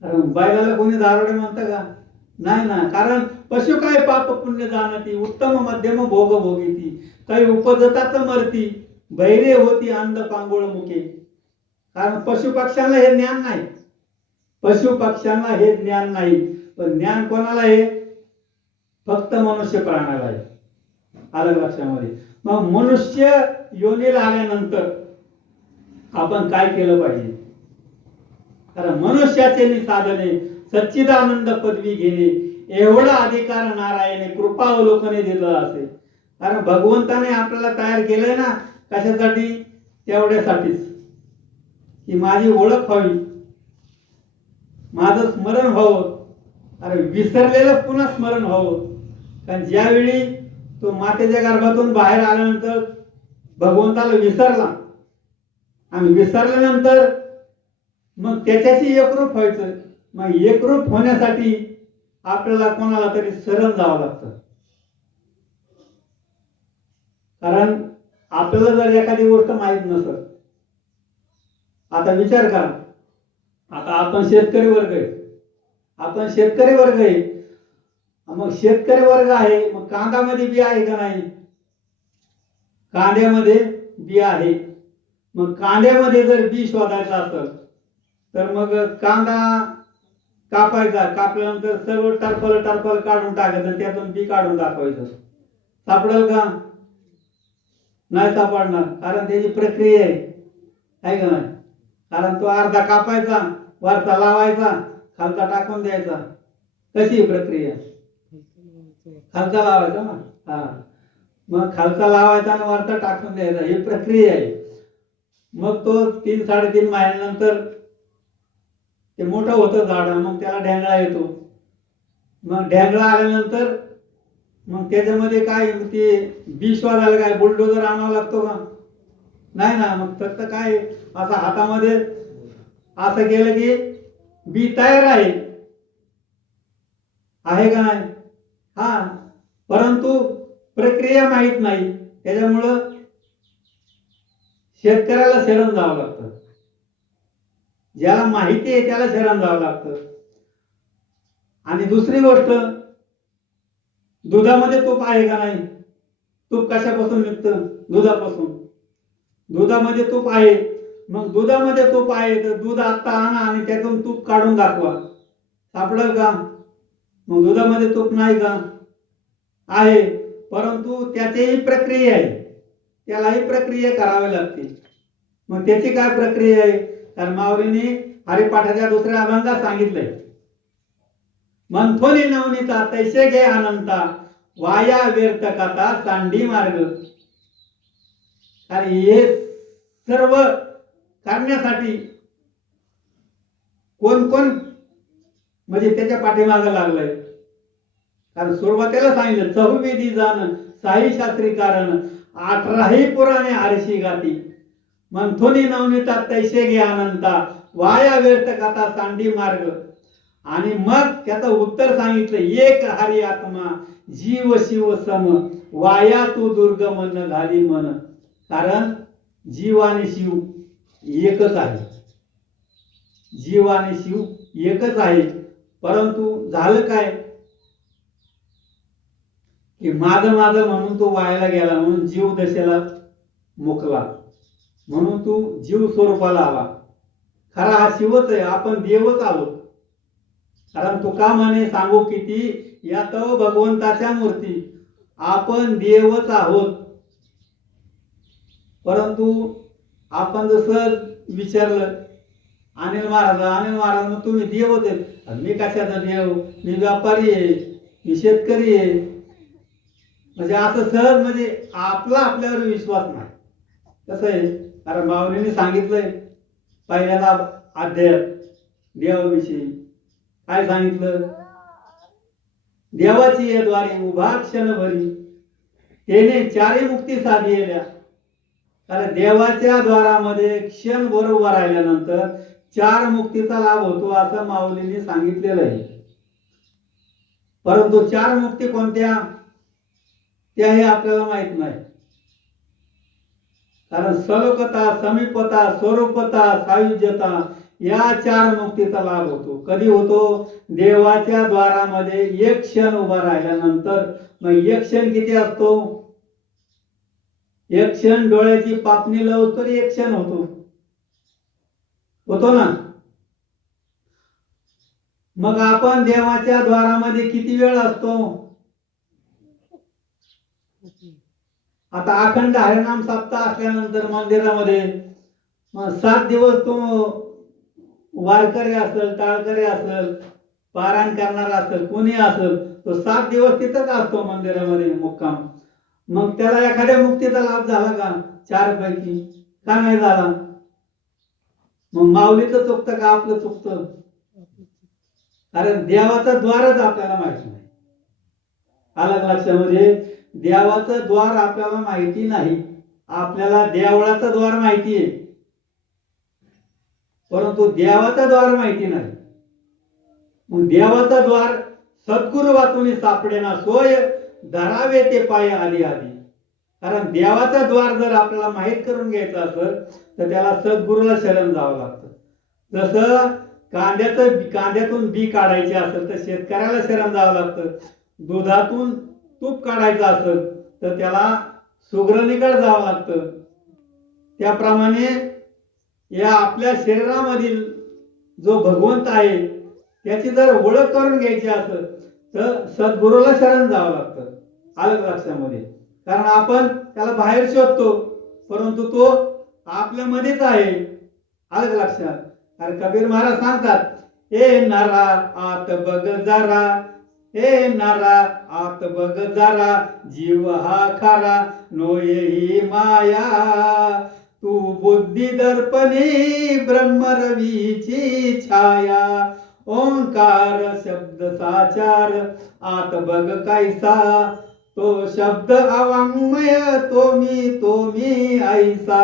कारण बैलाला कोणी दारोडे म्हणतं का? नाही ना. कारण पशु काय पाप पुण्य जाणती, उत्तम मध्यम भोग भोगीती, काही उपजताच मरती, बहिरे होती अंध पांगोळ मुखे. कारण पशु पक्ष्यांना हे ज्ञान नाही. पशु पक्ष्यांना हे ज्ञान नाही. पण ज्ञान कोणाला आहे? फक्त मनुष्य प्राण्याला आहे. आलं लक्षामध्ये? मग मनुष्य योनीला आल्यानंतर आपण काय केलं पाहिजे? कारण मनुष्याचे साधने सच्चिदानंद पदवी घेणे, एवढा अधिकार नारायणे कृपावलोकने दिलं असेल. कारण भगवंताने आपल्याला तयार केलंय ना, कशासाठी? तेवढ्यासाठीच की माझी ओळख व्हावी, माझं स्मरण व्हावं. अरे विसरलेलं पुन्हा स्मरण व्हावं. कारण ज्यावेळी तो मातेच्या गर्भातून बाहेर आल्यानंतर भगवंताला विसरला, आणि विसरल्यानंतर मग त्याच्याशी एकरूप व्हायचं. मग एकरूप होण्यासाठी आपल्याला कोणाला तरी शरण जावं लागतं. कारण आपल्याला जर एखादी गोष्ट माहीत नसत, आता विचार करा, आता आपण शेतकरी वर्ग आहे, आपण शेतकरी वर्ग आहे. मग शेतकरी वर्ग आहे, मग कांद्यामध्ये बी आहे का नाही? कांद्यामध्ये बी आहे. मग कांद्यामध्ये जर बी शोधायचं असेल तर मग कांदा कापायचा, कापल्यानंतर सर्व टरफल काढून टाकायचं, त्यातून बी काढून दाखवायचं. सापडेल का? नाही सापडणार. कारण त्याची प्रक्रिया आहे का नाही? कारण तो अर्धा कापायचा, वरचा लावायचा, खालचा टाकून द्यायचा. कशी प्रक्रिया? खालचा लावायचा ना, हा. मग खालचा लावायचा आणि वरचा टाकून द्यायचा, ही प्रक्रिया आहे. मग तो 3-3.5 महिन्यानंतर ते मोठं होतं झाड, मग त्याला ढेंगळा येतो. मग ढेंगळा आल्यानंतर मग त्याच्यामध्ये काय ते बी शोधायला काय बुलडोजर आणावा लागतो का? नाही ना. मग फक्त काय असं हातामध्ये असं केलं की बी तयार आहे का नाही? हा. परंतु प्रक्रिया माहित नाही, त्याच्यामुळं शेतकऱ्याला शरण जावं लागतं. ज्याला माहिती आहे त्याला शरण जावं लागतं. आणि दुसरी गोष्ट, दुधामध्ये तूप आहे का नाही? तूप कशापासून निघतं? दुधापासून. दुधामध्ये तूप आहे. मग दुधामध्ये तूप आहे तर दूध आत्ता आणा आणि त्यातून तूप काढून दाखवा, सापडेल का? मग दुधामध्ये तूप नाही का? आहे. परंतु त्याचीही प्रक्रिया आहे, त्यालाही प्रक्रिया करावी लागते. मग त्याची काय प्रक्रिया आहे? तर माऊलीने हरिपाठाच्या दुसऱ्या अभंगात सांगितलंय, मंथोनी नवनीता तैसे घे अनंता, वाया व्यर्थ कथा सांडी मार्ग. आणि हे सर्व करण्यासाठी कोण कोण म्हणजे त्याच्या पाठीमागे लागलंय? कारण सुरुवातीला सांगितलं, चहुविधी जाण साई शास्त्री कारण, 18ही पुराणे आरशी गाती, मंथोनी नवनीता तैसे घे अनंता, वाया व्यर्थ कथा सांडी मार्ग. आणि मग त्याचं उत्तर सांगितलं, एक हरी आत्मा जीव शिव सम, वाया तू दुर्गम न घाली मन. कारण जीव आणि शिव एकच आहे. जीव आणि शिव एकच आहे. परंतु झालं काय की माझं माझं म्हणून तो वायाला गेला, म्हणून जीव दशेला मुकला, म्हणून तू जीव स्वरूपाला आला. खरा हा शिवच आहे, आपण देवच आहोत. कारण तुका म्हणे सांगू किती, या तो भगवंताच्या मूर्ती, आपण देवच आहोत. परंतु आपण जसं विचारलं अनिल महाराज मग तुम्ही देवच आहेत. मी कशाचा देव? मी व्यापारी आहे, मी शेतकरी आहे. म्हणजे असं सहज, म्हणजे आपला आपल्यावर विश्वास नाही. कसं आहे, कारण माऊलीने सांगितलंय पहिल्या अध्यायात देवाविषयी काय सांगितलं? देवाची ये द्वारी उभा क्षण भरी, त्याने चारी मुक्ती साधिल्या. कारण देवाच्या द्वारामध्ये क्षण बरोबर राहिल्यानंतर 4 मुक्तीचा लाभ होतो असं माऊलीने सांगितलेलं आहे. परंतु 4 मुक्ती कोणत्या त्याही आपल्याला माहित नाही. कारण सलोकता, समीपता, स्वरूपता, सायुज्यता या 4 मुक्तीचा लाभ होतो. कधी होतो? देवाच्या द्वारामध्ये एक क्षण उभा राहिल्यानंतर. मग एक क्षण किती असतो? एक क्षण डोळ्याची पापणी लावतो तरी एक क्षण होतो ना. मग आपण देवाच्या द्वारामध्ये किती वेळ असतो? आता अखंड हरिनाम सप्ताह असल्यानंतर मंदिरामध्ये मग 7 दिवस तो वारकरी असेल, टाळकरी असेल, पारायण करणारा असेल, कोणी असेल, तो 7 दिवस तिथंच असतो मंदिरामध्ये मुक्काम. मग त्याला एखाद्या मुक्तीचा लाभ झाला का? 4 पैकी का नाही झाला? मग माऊलीचं चुकतं का आपलं चुकतं? कारण देवाचं द्वारच आपल्याला माहिती नाही. आलं लक्षामध्ये? देवाचं द्वार आपल्याला माहिती नाही. आपल्याला देवळाचं द्वार माहिती आहे, परंतु देवाचं द्वार माहिती नाही. मग देवाचं द्वार सद्गुरु वाचून सापडेना, सोय धरावे ते पाय आधी आधी. कारण देवाचा द्वार जर आपल्याला माहीत करून घ्यायचा असेल तर त्याला सद्गुरूला शरण जावं लागतं. जसं कांद्यातून बी काढायचे असेल तर शेतकऱ्याला शरण जावं लागतं. दुधातून तूप काढायचं असेल तर त्याला सुगरणीकडे जावं लागतं. त्याप्रमाणे या आपल्या शरीरामधील जो भगवंत आहे त्याची जर ओळख करून घ्यायची असेल तर सद्गुरूला शरण जावं लागतं. आलं लक्षामध्ये? कारण आपण त्याला बाहेर शोधतो, परंतु तो आपल्यामध्येच आहे. आलं लक्षात? अरे कबीर महाराज सांगतात, हे नरा आत बघ जरा, हे नरा आत बघ जरा, जीव हा खरा नोये ही माया, तू बुद्धी दर्पणी ब्रह्मरवीची छाया, ओंकार शब्द साचार आत बघ कैसा, तो शब्द अवाङ्मय तो मी ऐसा.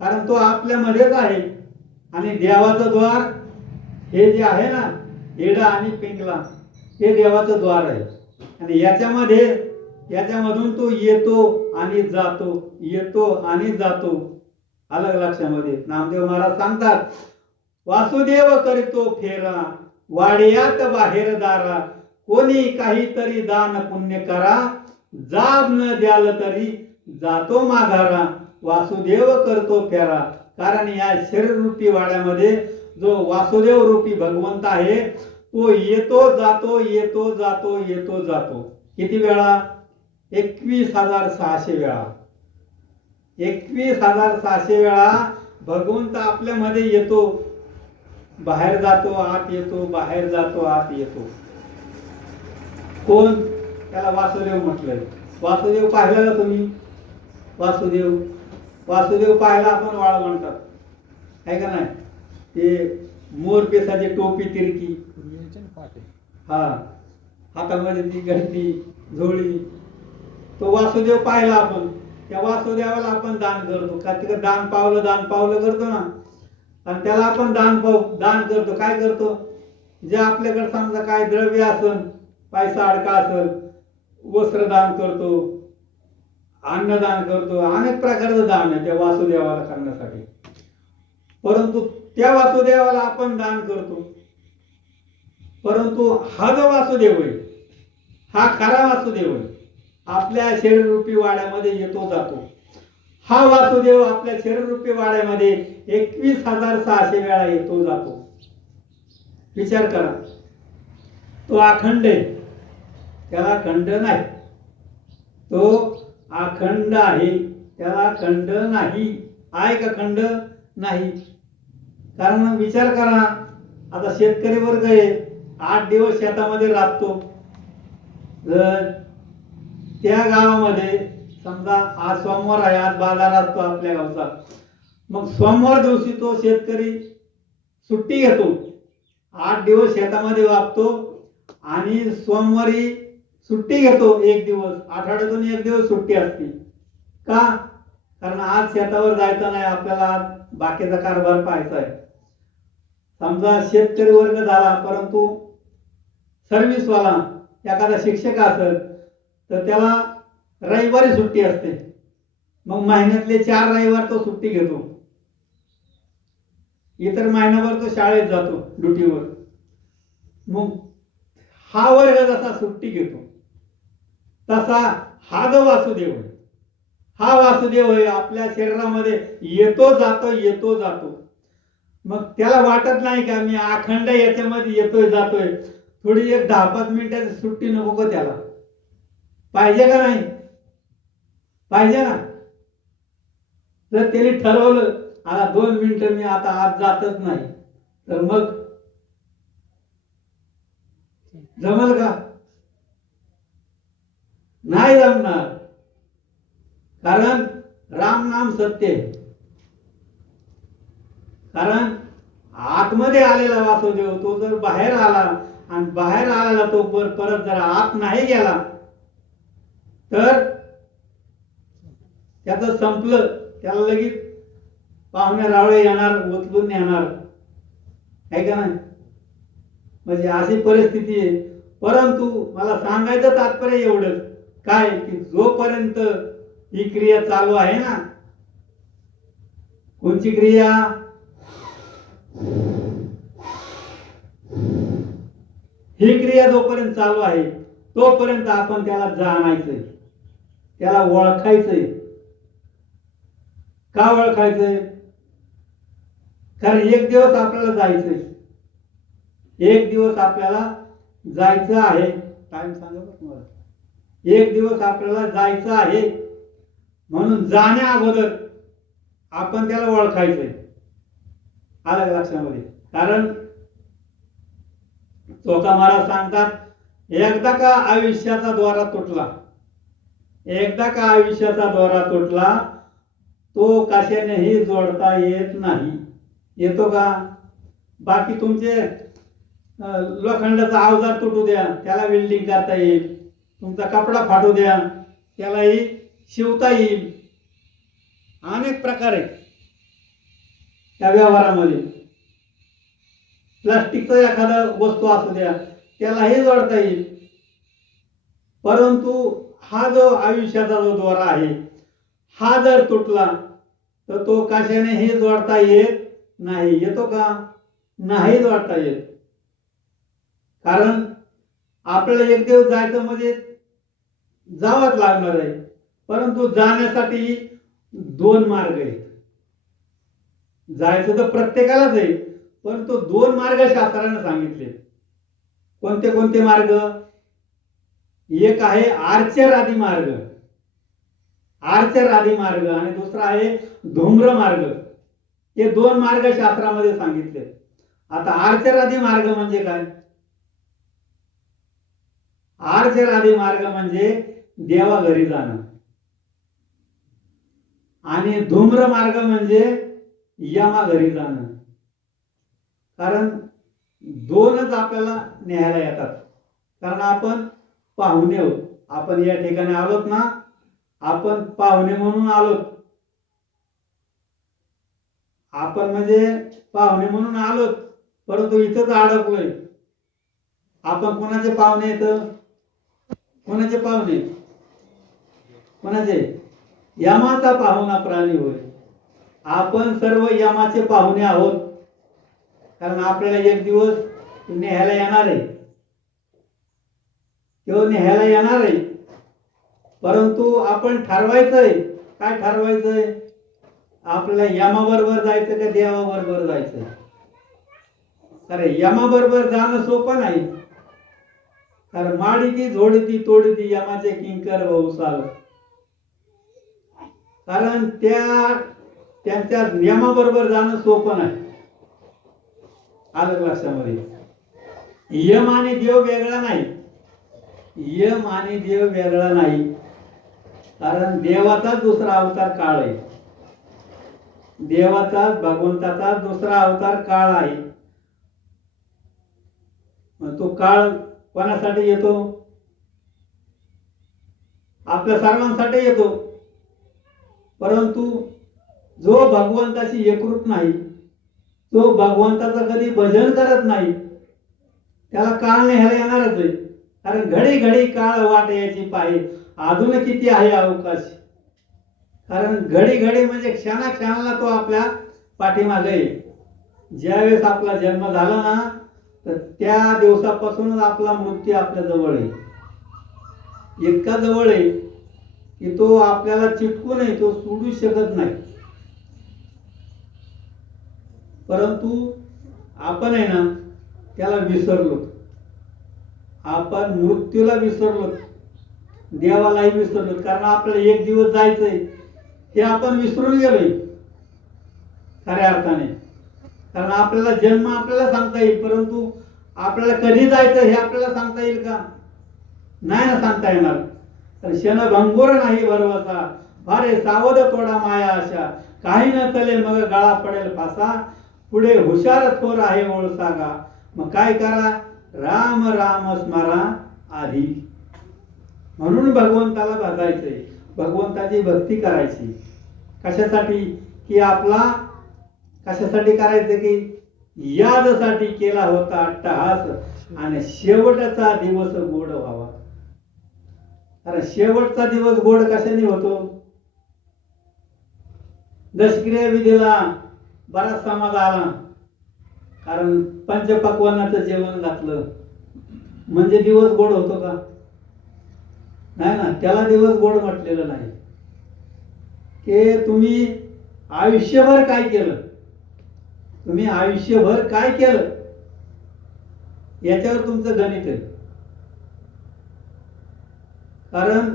कारण तो आपल्यामध्येच आहे. आणि देवाचं द्वार हे जे आहे ना, एडा आणि पिंगला, हे देवाचं द्वार आहे. आणि याच्यामधून तो येतो आणि जातो, येतो आणि जातो. अलग लक्षामध्ये नामदेव महाराज सांगतात, वासुदेव करीतो फेरा वाड्यात बाहेर दारा, कोणी काहीतरी दान पुण्य करा, जाब न द्याल तरी जातो माघारा. वासुदेव करतो फेरा. कारण या शरीररूपी वाड्यामध्ये जो वासुदेव रूपी भगवंत आहे, तो येतो जातो, येतो जातो, येतो जातो. किती वेळा? 21,600 वेळा. 21,600 वेळा भगवंत आपल्यामध्ये येतो, बाहेर जातो, आत येतो, बाहेर जातो, आत येतो. कोण? त्याला वासुदेव म्हटलंय. वासुदेव पाहिला का तुम्ही? वासुदेव पाहिला आपण वाळवंटात, आहे का नाही? ते मोर पेसाची टोपी तिरकी, हा, हातामध्ये ती घंटी झोळी, तो वासुदेव पाहिला आपण. त्या वासुदेवाला आपण दान करतो का? तिकडे दान पावलं करतो ना. आणि त्याला आपण दान करतो. काय करतो? जे आपल्याकडे समजा काय द्रव्य असेल, पैसा अडका असेल, वस्त्र दान करतो, अन्नदान करतो, अनेक प्रकारचं दान आहे त्या वासुदेवाला करण्यासाठी. परंतु त्या वासुदेवाला आपण दान करतो. परंतु हा जो वासुदेव आहे, हा खरा वासुदेव आहे. आपल्या शरीररूपी वाड्यामध्ये येतो जातो. हा वासुदेव आपल्या शरीररूपी वाड्यामध्ये 21,600 वेळा येतो जातो. विचार करा. तो अखंड आहे, त्याला खंड नाही. तो अखंड आहे, त्याला खंड नाही. आहे का खंड? नाही. कारण विचार करा, आता शेतकरी वर्ग आहे, 8 दिवस शेतामध्ये राबतो. जर त्या गावामध्ये समजा आज सोमवार आहे, आज बाजार असतो आपल्या गावचा, मग सोमवार दिवशी तो शेतकरी सुट्टी घेतो, 8 दिवस शेतामध्ये वापतो आणि सोमवारी सुट्टी घेतो. 1 दिवस, आठवड्यातून 1 दिवस सुट्टी असते. का? कारण आज शेतावर जायचं नाही, आपल्याला आज बाकीचा कारभार पाहायचा आहे. समजा शेतकरी वर्ग झाला, परंतु सर्व्हिसवाला एखादा शिक्षक असेल तर त्याला रविवारी सुट्टी असते. मग महिन्यातले 4 रविवार तो सुट्टी घेतो. इतर महिनाभर तो शाळेत जातो ड्युटीवर. मग हा वर्ग जसा सुट्टी घेतो, तसा हा जो वासुदेव आहे, हा वासुदेव आहे आपल्या शरीरामध्ये येतो जातो, येतो जातो. मग त्याला वाटत नाही का मी अखंड याच्यामध्ये येतोय जातोय, थोडी एक 10-5 मिनिटाची सुट्टी नको का त्याला? पाहिजे का नाही? पाहिजे ना. जर त्याने ठरवलं आता 2 मिनिटं मी आता आज जातच नाही, तर मग जमल का? नाही जमणार. कारण राम नाम सत्य आहे. कारण आतमध्ये आलेला वासुदेव तो जर बाहेर आला आणि बाहेर आलेला तो परत जर आत नाही गेला तर त्याचं संपलं. त्याला लगेच पाहुणे रावळे येणार, उचलून नेणार, आहे का नाही? म्हणजे अशी परिस्थिती आहे. परंतु मला सांगायचं तात्पर्य एवढंच काय की जोपर्यंत ही क्रिया चालू आहे ना, कोणची क्रिया? ही क्रिया जोपर्यंत चालू आहे तोपर्यंत आपण त्याला जाणायचंय, त्याला ओळखायचंय. का ओळखायचंय? कारण एक दिवस आपल्याला जायचंय, एक दिवस आपल्याला जायचं आहे. टाइम सांगा बरं मला. एक दिवस आपल्याला जायचं आहे, म्हणून जाण्या अगोदर आपण त्याला ओळखायचंय. आलं लक्षामध्ये? कारण चोखा महाराज सांगतात, एकदा का आयुष्याचा द्वारा तुटला, एकदा का आयुष्याचा द्वारा तुटला तो कशानेही जोडता येत नाही. येतो का? बाकी तुमचे लोखंडाचा अवजार तुटू द्या, त्याला वेल्डिंग करता येईल. तुमचा कपडा फाटू द्या, त्यालाही शिवता येईल. अनेक प्रकार आहेत त्या व्यवहारामध्ये. प्लास्टिकचा एखादा वस्तू असू द्या, त्यालाही जोडता येईल. परंतु हा जो आयुष्याचा जो दोरा आहे, हा जर तुटला तर तो कशानेही जोडता येत नाही. येतो का? नाही जोडता येत. कारण आपल्याला एक दिवस जायचं म्हणजे जावंच लागणार आहे. परंतु जाण्यासाठी दोन मार्ग आहेत. जायचं तर प्रत्येकालाच आहे, परंतु दोन मार्ग शास्त्राने सांगितले. कोणते कोणते मार्ग? एक आहे आर्चर आदी मार्ग, आर्चर आदी मार्ग, आणि दुसरा आहे धूम्र मार्ग. हे दोन मार्ग शास्त्रामध्ये सांगितले. आता आर्चर आदी मार्ग म्हणजे काय? आर्चर आदी मार्ग म्हणजे देवा घरी जाणं, आणि धूम्र मार्ग म्हणजे यमा घरी जाणं. कारण दोनच आपल्याला न्यायला येतात. कारण आपण पाहुणे आहोत. आपण या ठिकाणी आलोत ना, आपण पाहुणे म्हणून आलोत. आपण म्हणजे पाहुणे म्हणून आलोत, परंतु इथंच अडकलोय. आपण कोणाचे पाहुणे येत? कोणाचे पाहुणे? कोणाचे? यमाचा पाहुणा प्राणी होय. आपण सर्व यमाचे पाहुणे आहोत. कारण आपल्याला एक दिवस न्यायला येणार आहे, तो न्यायला येणार आहे. परंतु आपण ठरवायचंय. काय ठरवायचंय? आपल्याला यमाबरोबर जायचं का देवाबरोबर जायचं? अरे यमाबरोबर जाणं सोपं नाही. कारण माडिती झोडती तोडती यमाचे किंकर बहुसाल. कारण त्यांच्या यमाबरोबर जाणं सोपं नाही. आलं लक्षामध्ये? यम आणि देव वेगळा नाही. यम आणि देव वेगळा नाही. कारण देवाचा दुसरा अवतार काळ आहे. देवाचा, भगवंताचा दुसरा अवतार काळ आहे. तो काळ कोणासाठी येतो? आपल्या सर्वांसाठी येतो. परंतु जो भगवंताशी एकरूप नाही, तो भगवंताचं कधी भजन करत नाही, त्याला काळ न्यायला येणारच आहे. कारण घडी घडी काळ वाट यायची पाहिजे, अजून किती आहे अवकाश. कारण घडी घडी म्हणजे क्षणा क्षणाला तो आपल्या पाठीमागे आहे. ज्यावेळेस आपला जन्म झाला ना, तर त्या दिवसापासूनच आपला मृत्यू आपल्या जवळ आहे. इतका जवळ आहे की तो आपल्याला चिटकू नाही, तो सोडू शकत नाही. परंतु आपण आहे ना, त्याला विसरलो. आपण मृत्यूला विसरलो, देवालाही विसरलो. कारण आपल्याला एक दिवस जायचंय हे आपण विसरून गेलोय खऱ्या अर्थाने. कारण आपल्याला जन्म आपल्याला सांगता येईल, परंतु आपल्याला कधी जायचं हे आपल्याला सांगता येईल का? नाही ना सांगता येणार. तर क्षणभंगुर नाही भरवसा, फारे सावध तोडा माया आशा. काही न चले मग गळा पडेल फासा, पुढे हुशार थोर आहे ओळसागा. मग काय करा? राम राम स्मरा आधी. म्हणून भगवंताला भजायचंय, भगवंताची भक्ती करायची. कशासाठी? की आपला कशासाठी करायचं? की यादसाठी केला होता अट्टहास, आणि शेवटचा दिवस गोड व्हावा. अरे शेवटचा दिवस गोड कशाने होतो? दशक्रिया विधीला बराच समाज आला. कारण पंचपक्वान्नाचं जेवण घातलं म्हणजे दिवस गोड होतो का? नाही ना. त्याला दिवस गोड म्हटलेलं नाही. की तुम्ही आयुष्यभर काय केलं, तुम्ही आयुष्यभर काय केलं याच्यावर तुमचं गणित आहे. कारण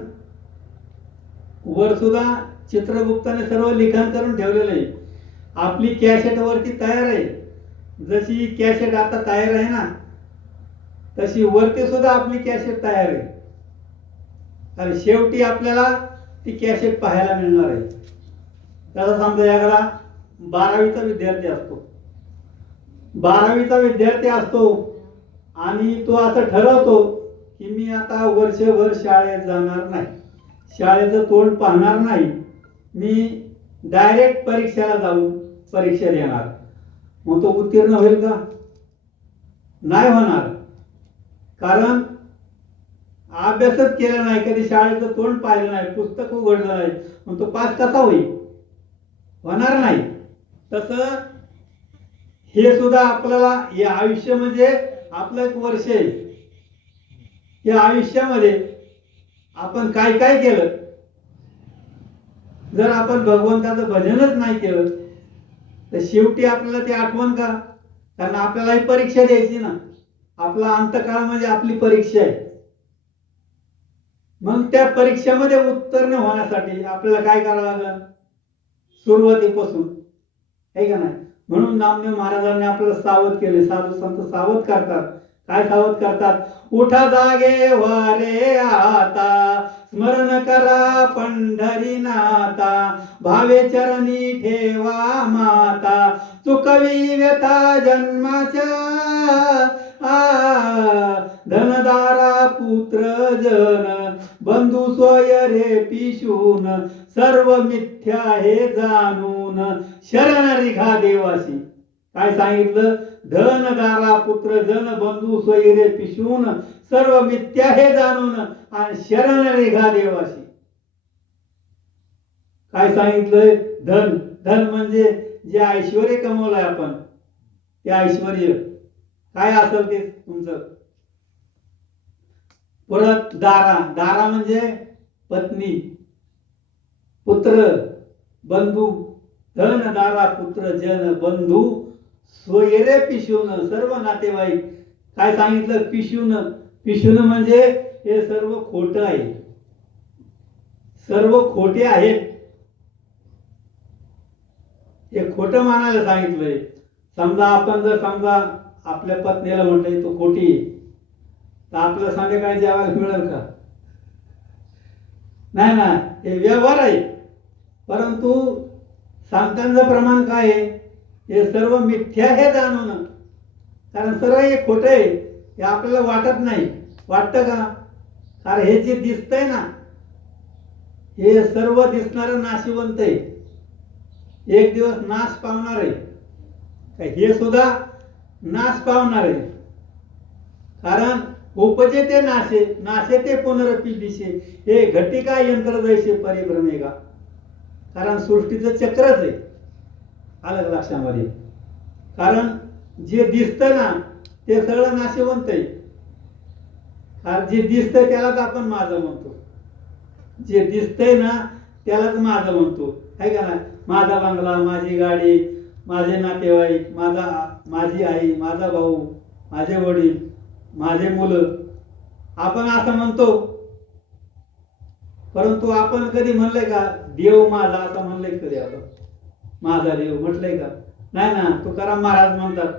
वर सुद्धा चित्रगुप्ताने सर्व लिखाण करून ठेवलेलं आहे. आपली कॅसेट वरती तयार आहे. जशी कॅसेट आता तयार आहे ना, तशी वरती सुद्धा आपली कॅसेट तयार आहे. आणि शेवटी आपल्याला ती कॅसेट पाहायला मिळणार आहे. त्याचा समजा एखादा 12वीचा विद्यार्थी असतो, 12वीचा विद्यार्थी असतो, आणि तो असं ठरवतो की मी आता वर्षभर शाळेत जाणार नाही, शाळेचं तोंड पाहणार नाही, मी डायरेक्ट परीक्षेला जाऊन परीक्षा देणार, मग तो उत्तीर्ण होईल का? नाही होणार. कारण अभ्यासच केला नाही, कधी शाळेचं तोंड पाहिलं नाही, पुस्तक उघडलं नाही, मग तो पास कसा होईल? होणार नाही. तसं हे सुद्धा आपल्याला हे आयुष्य म्हणजे आपलं एक वर्ष आहे. या आयुष्यामध्ये आपण काय काय केलं, जर आपण भगवंताचं भजनच नाही केलं तर शेवटी आपल्याला ते आठवण का? कारण आपल्यालाही परीक्षा द्यायची ना. आपला अंतकाळ म्हणजे आपली परीक्षा आहे. मग त्या परीक्षेमध्ये उत्तीर्ण होण्यासाठी आपल्याला काय करावं लागेल? सुरुवातीपासून, आहे का नाही? म्हणून नामदेव महाराजांनी आपल्याला सावध केले. साधू संत सावध करतात. काय सावध करतात? उठा जागे वारे आता, स्मरण करा पंढरीनाथा, भावे चरणी ठेवा माता, चुकवी व्यथा जन्माच्या, धनदारा पुत्र जन, बंधू सोय रे पिशून, सर्व मिथ्या हे जाणून, शरण रिघा देवासी. काय सांगितलं? धनदारा पुत्र जन, बंधू सोयी रे पिशून, सर्व मिथ्या हे जाणून, आणि शरण रेघा देवाशी. काय सांगितलंय? धन. धन म्हणजे जे ऐश्वर कमवलंय आपण, ते ऐश्वर काय असेल ते तुमचं. परत दारा. दारा म्हणजे पत्नी, पुत्र, बंधू. धन दारा पुत्र जन, बंधू सोयरे पिशून, सर्व नातेवाईक. काय सांगितलं? पिशून. पिशून म्हणजे हे सर्व खोट आहे, सर्व खोटे आहेत, हे खोटं मानायला सांगितलंय. समजा आपण जर समजा आपल्या पत्नीला म्हटलंय तो खोटी आहे, तर आपल्याला संध्याकाळी जेवायला मिळेल का? नाही ना. हे व्यवहार आहे. परंतु सांगतांचं प्रमाण काय आहे? हे सर्व मिथ्या हे जाणून. कारण सर्व हे खोटं आहे हे आपल्याला वाटत नाही. वाटतं का? कारण हे जे दिसतंय ना, हे सर्व दिसणारं नाशिवंत आहे, एक दिवस नाश पावणार आहे. हे सुद्धा नाश पावणार आहे. कारण उपजे ते नाशे, नाशे ते पुनरपी दिशे, हे घटिका यंत्र जैसे परिभ्रमेगा. कारण सृष्टीचं चक्रच आहे. आलं लक्षामध्ये? कारण जे दिसतं ना ते सगळं नाशवंत आहे. कारण जे दिसतंय त्यालाच आपण माझं म्हणतो. जे दिसतंय ना त्यालाच माझं म्हणतो, आहे का नाही? माझा बंगला, माझी गाडी, माझे नातेवाईक, माझी आई, माझा भाऊ, माझे वडील, माझे मुलं, आपण असं म्हणतो. परंतु आपण कधी म्हणलंय का देव माझा? असं म्हणलंय कधी आपण? माझा देव म्हटलंय का? नाही ना. तुकाराम महाराज म्हणतात.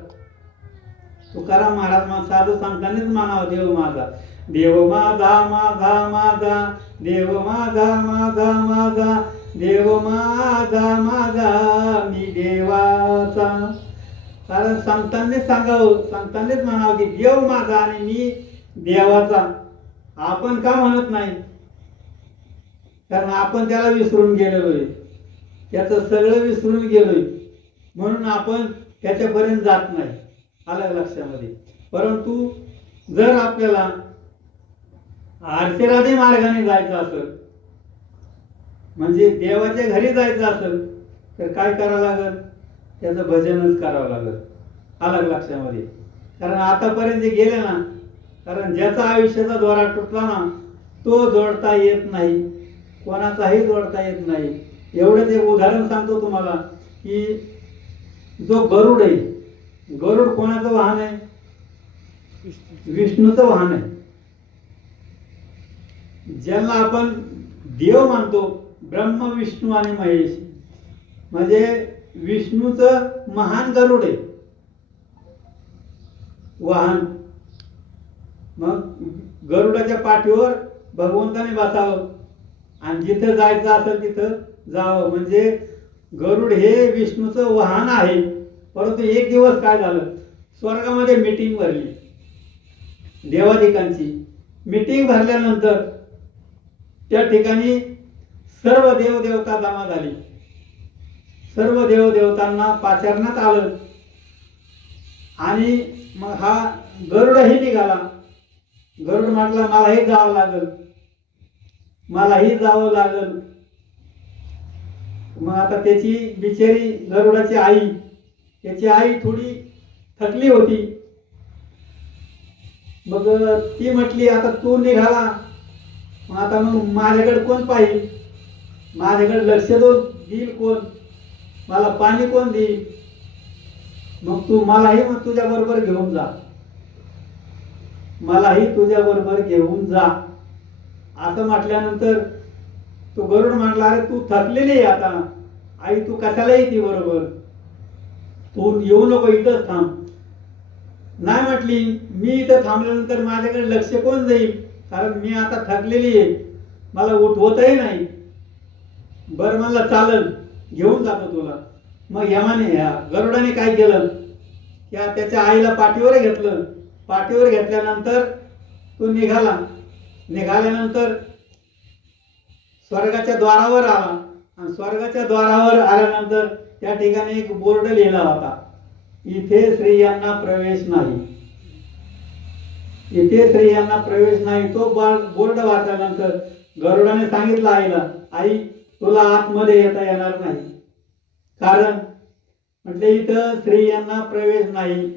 तुकाराम महाराज साधू सांगतानाच म्हणावं देव माझा. देव माझा माझा माझा, देव माझा माझा माझा, देव माझा माझा मी देवाचा. कारण सांगतानाच सांगावं, सांगतानाच म्हणावं की देव माझा आणि मी देवाचा. आपण का म्हणत नाही? कारण आपण त्याला विसरून गेलेलो आहे, त्याचं सगळं विसरून गेलोय, म्हणून आपण त्याच्यापर्यंत जात नाही. आलं लक्षामध्ये? परंतु जर आपल्याला आर्षराधी मार्गाने जायचं असेल, म्हणजे देवाच्या घरी जायचं असेल, तर काय करावं लागेल? त्याचं भजनच करावं लागेल. आलं लक्षामध्ये? कारण आतापर्यंत जे गेले ना, कारण ज्याचा आयुष्याचा दोरा तुटला ना तो जोडता येत नाही, कोणाचाही जोडता येत नाही. एवढंच एक उदाहरण सांगतो तुम्हाला की जो गरुड आहे, गरुड कोणाचं वाहन आहे? विष्णूचं वाहन आहे. ज्यांना आपण देव मानतो, ब्रह्म विष्णू आणि महेश, म्हणजे विष्णूचं महान गरुड आहे वाहन. मग गरुडाच्या पाठीवर भगवंताने बसावं आणि जिथं जायचं असेल तिथं जावं. म्हणजे गरुड हे विष्णूचं वाहन आहे. परंतु एक दिवस काय झालं, स्वर्गामध्ये मीटिंग भरली देवादिकांची. मीटिंग भरल्यानंतर त्या ठिकाणी सर्व देवदेवता जमा झाली. सर्व देवदेवतांना पाचारण्यात आलं आणि मग हा गरुडही निघाला. गरुड म्हटला मलाही जावं लागल, मलाही जावं लागल. मग आता त्याची बिचारी गरुडाची आई, त्याची आई थोडी थकली होती. मग ती म्हटली आता तू निघाला, मग आता मग माझ्याकडे कोण पाहिजे, माझ्याकडे लक्ष देईल कोण, मला पाणी कोण देईल. मग तू मलाही मग तुझ्या बरोबर घेऊन जा, मलाही तुझ्या बरोबर घेऊन जा. असं म्हटल्यानंतर तो गरुड म्हटला अरे तू थकलेली आहे आता, आई तू कशाला येते बरोबर, तू येऊ नको, इथंच थांब. नाही म्हटली, मी इथं थांबल्यानंतर माझ्याकडे लक्ष कोण जाईल, कारण मी आता थकलेली आहे, मला उठवतही नाही. बरं म्हणलं चालेल, घेऊन जातो तुला. मग यमाने गरुडाने काय केलं, त्याच्या आईला पाठीवर घेतलं. पाठीवर घेतल्यानंतर तो निघाला. निघाल्यानंतर स्वर्गाच्या द्वारावर आला आणि स्वर्गाच्या द्वारावर आल्यानंतर त्या ठिकाणी एक बोर्ड लिहिला होता, इथे स्त्रियांना प्रवेश नाही, इथे स्त्रियांना प्रवेश नाही. तो बोर्ड वाचल्यानंतर गरुडाने सांगितलं आईला, आई तुला आतमध्ये येता येणार नाही, कारण म्हटले इथं स्त्रियांना प्रवेश नाही,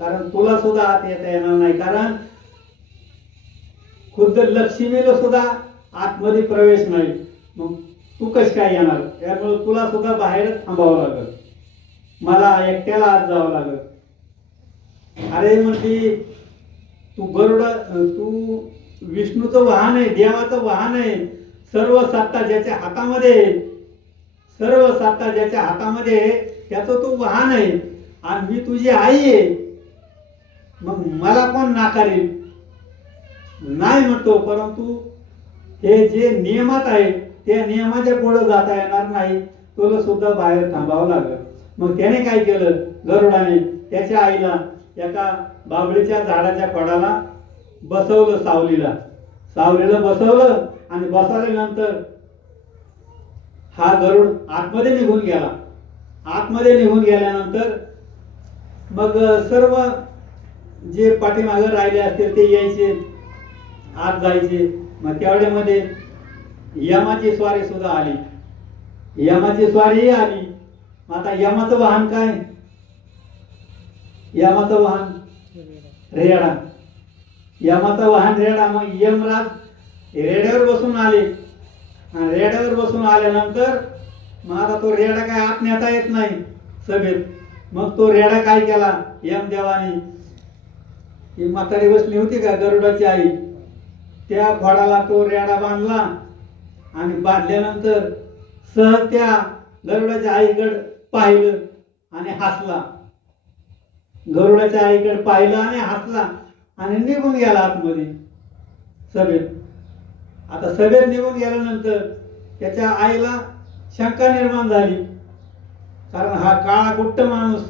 कारण तुला सुद्धा आत येता येणार नाही, कारण खुद्द लक्ष्मीला सुद्धा आतमध्ये प्रवेश नाही. मग तू कशी काय येणार, त्यामुळे तुला सुद्धा बाहेरच थांबावं लागेल, मला एकट्याला आत जावं लागेल. अरे म्हणती तू गरुड, तू विष्णूचं वाहन आहे, देवाचं वाहन आहे, सर्व सत्ता ज्याच्या हातामध्ये, सर्व सत्ता ज्याच्या हातामध्ये त्याचं तू वाहन आहे आणि मी तुझी आई आहे, मग मला कोण नाकारेल. नाही म्हणतो, परंतु हे जे नियमात आहे त्या नियमाच्या पुढे जाता येणार नाही, तुला सुद्धा बाहेर थांबावं लागेल. मग त्याने काय केलं, गरुडाने त्याच्या आईला एका बाबळीच्या झाडाच्या खोडाला बसवलं, सावलीला बसवलं आणि बसवल्यानंतर हा गरुड आतमध्ये निघून गेला. आतमध्ये निघून गेल्यानंतर मग सर्व जे पाठीमागे राहिले असतील ते यायचे, आत जायचे. मग तेवढ्यामध्ये यमाची स्वारी सुद्धा आली, यमाची स्वारी आली. आता यमाचं वाहन काय, यमाचं वाहन रेडा, यमाचं वाहन रेडा. मग यमराज रेड्यावर बसून आले आणि रेड्यावर बसून आल्यानंतर मग आता तो रेडा काय आत नेता येत नाही सभेत. मग तो रेडा काय केला, यमदेवाने, ही म्हातारी बसली होती का गरुडाची आई, त्या खोडाला तो रेडा बांधला आणि बांधल्यानंतर सहज त्या गरुडाच्या आईकडे पाहिलं आणि हसला. गरुडाच्या आईकडे पाहिलं आणि हसला आणि निघून गेला आतमध्ये सभेत. आता सभेत निघून गेल्यानंतर त्याच्या आईला शंका निर्माण झाली, कारण हा काळा कुट्ट माणूस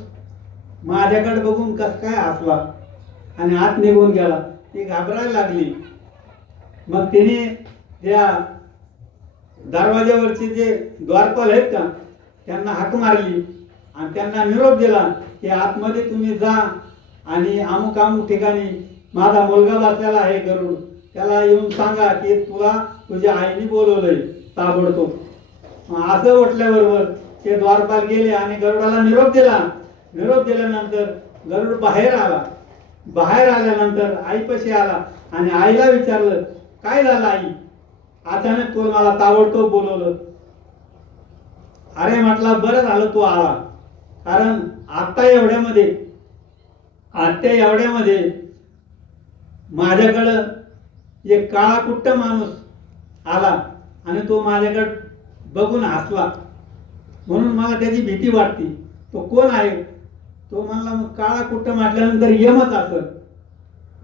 माझ्याकडे बघून कस काय हसला आणि आत निघून गेला. ती घाबरायला लागली. मग तिने त्या दरवाज्यावरचे जे द्वारपाल आहेत का त्यांना हाक मारली आणि त्यांना निरोप दिला की आतमध्ये तुम्ही जा आणि अमुक अमुक ठिकाणी माझा मुलगा बसलेला आहे गरुड, त्याला येऊन सांगा की तुला तुझ्या आईने बोलवलंय ताबडतोब. असं म्हटल्याबरोबर ते द्वारपाल गेले आणि गरुडाला निरोप दिला. निरोप दिल्यानंतर गरुड बाहेर आला. बाहेर आल्यानंतर आईपाशी आला आणि आईला विचारलं, काय झालं आई, अचानक तू मला ताबडतोब बोलवलं. अरे म्हटलं बरं झालं तू आला, कारण आत्ता एवढ्यामध्ये माझ्याकडं एक काळा कुट्ट माणूस आला आणि तो माझ्याकडे बघून हसला, म्हणून मला त्याची भीती वाटते. तो कोण आहे, तो म्हणला मग काळा कुट्ट म्हटल्यानंतर यमच असत,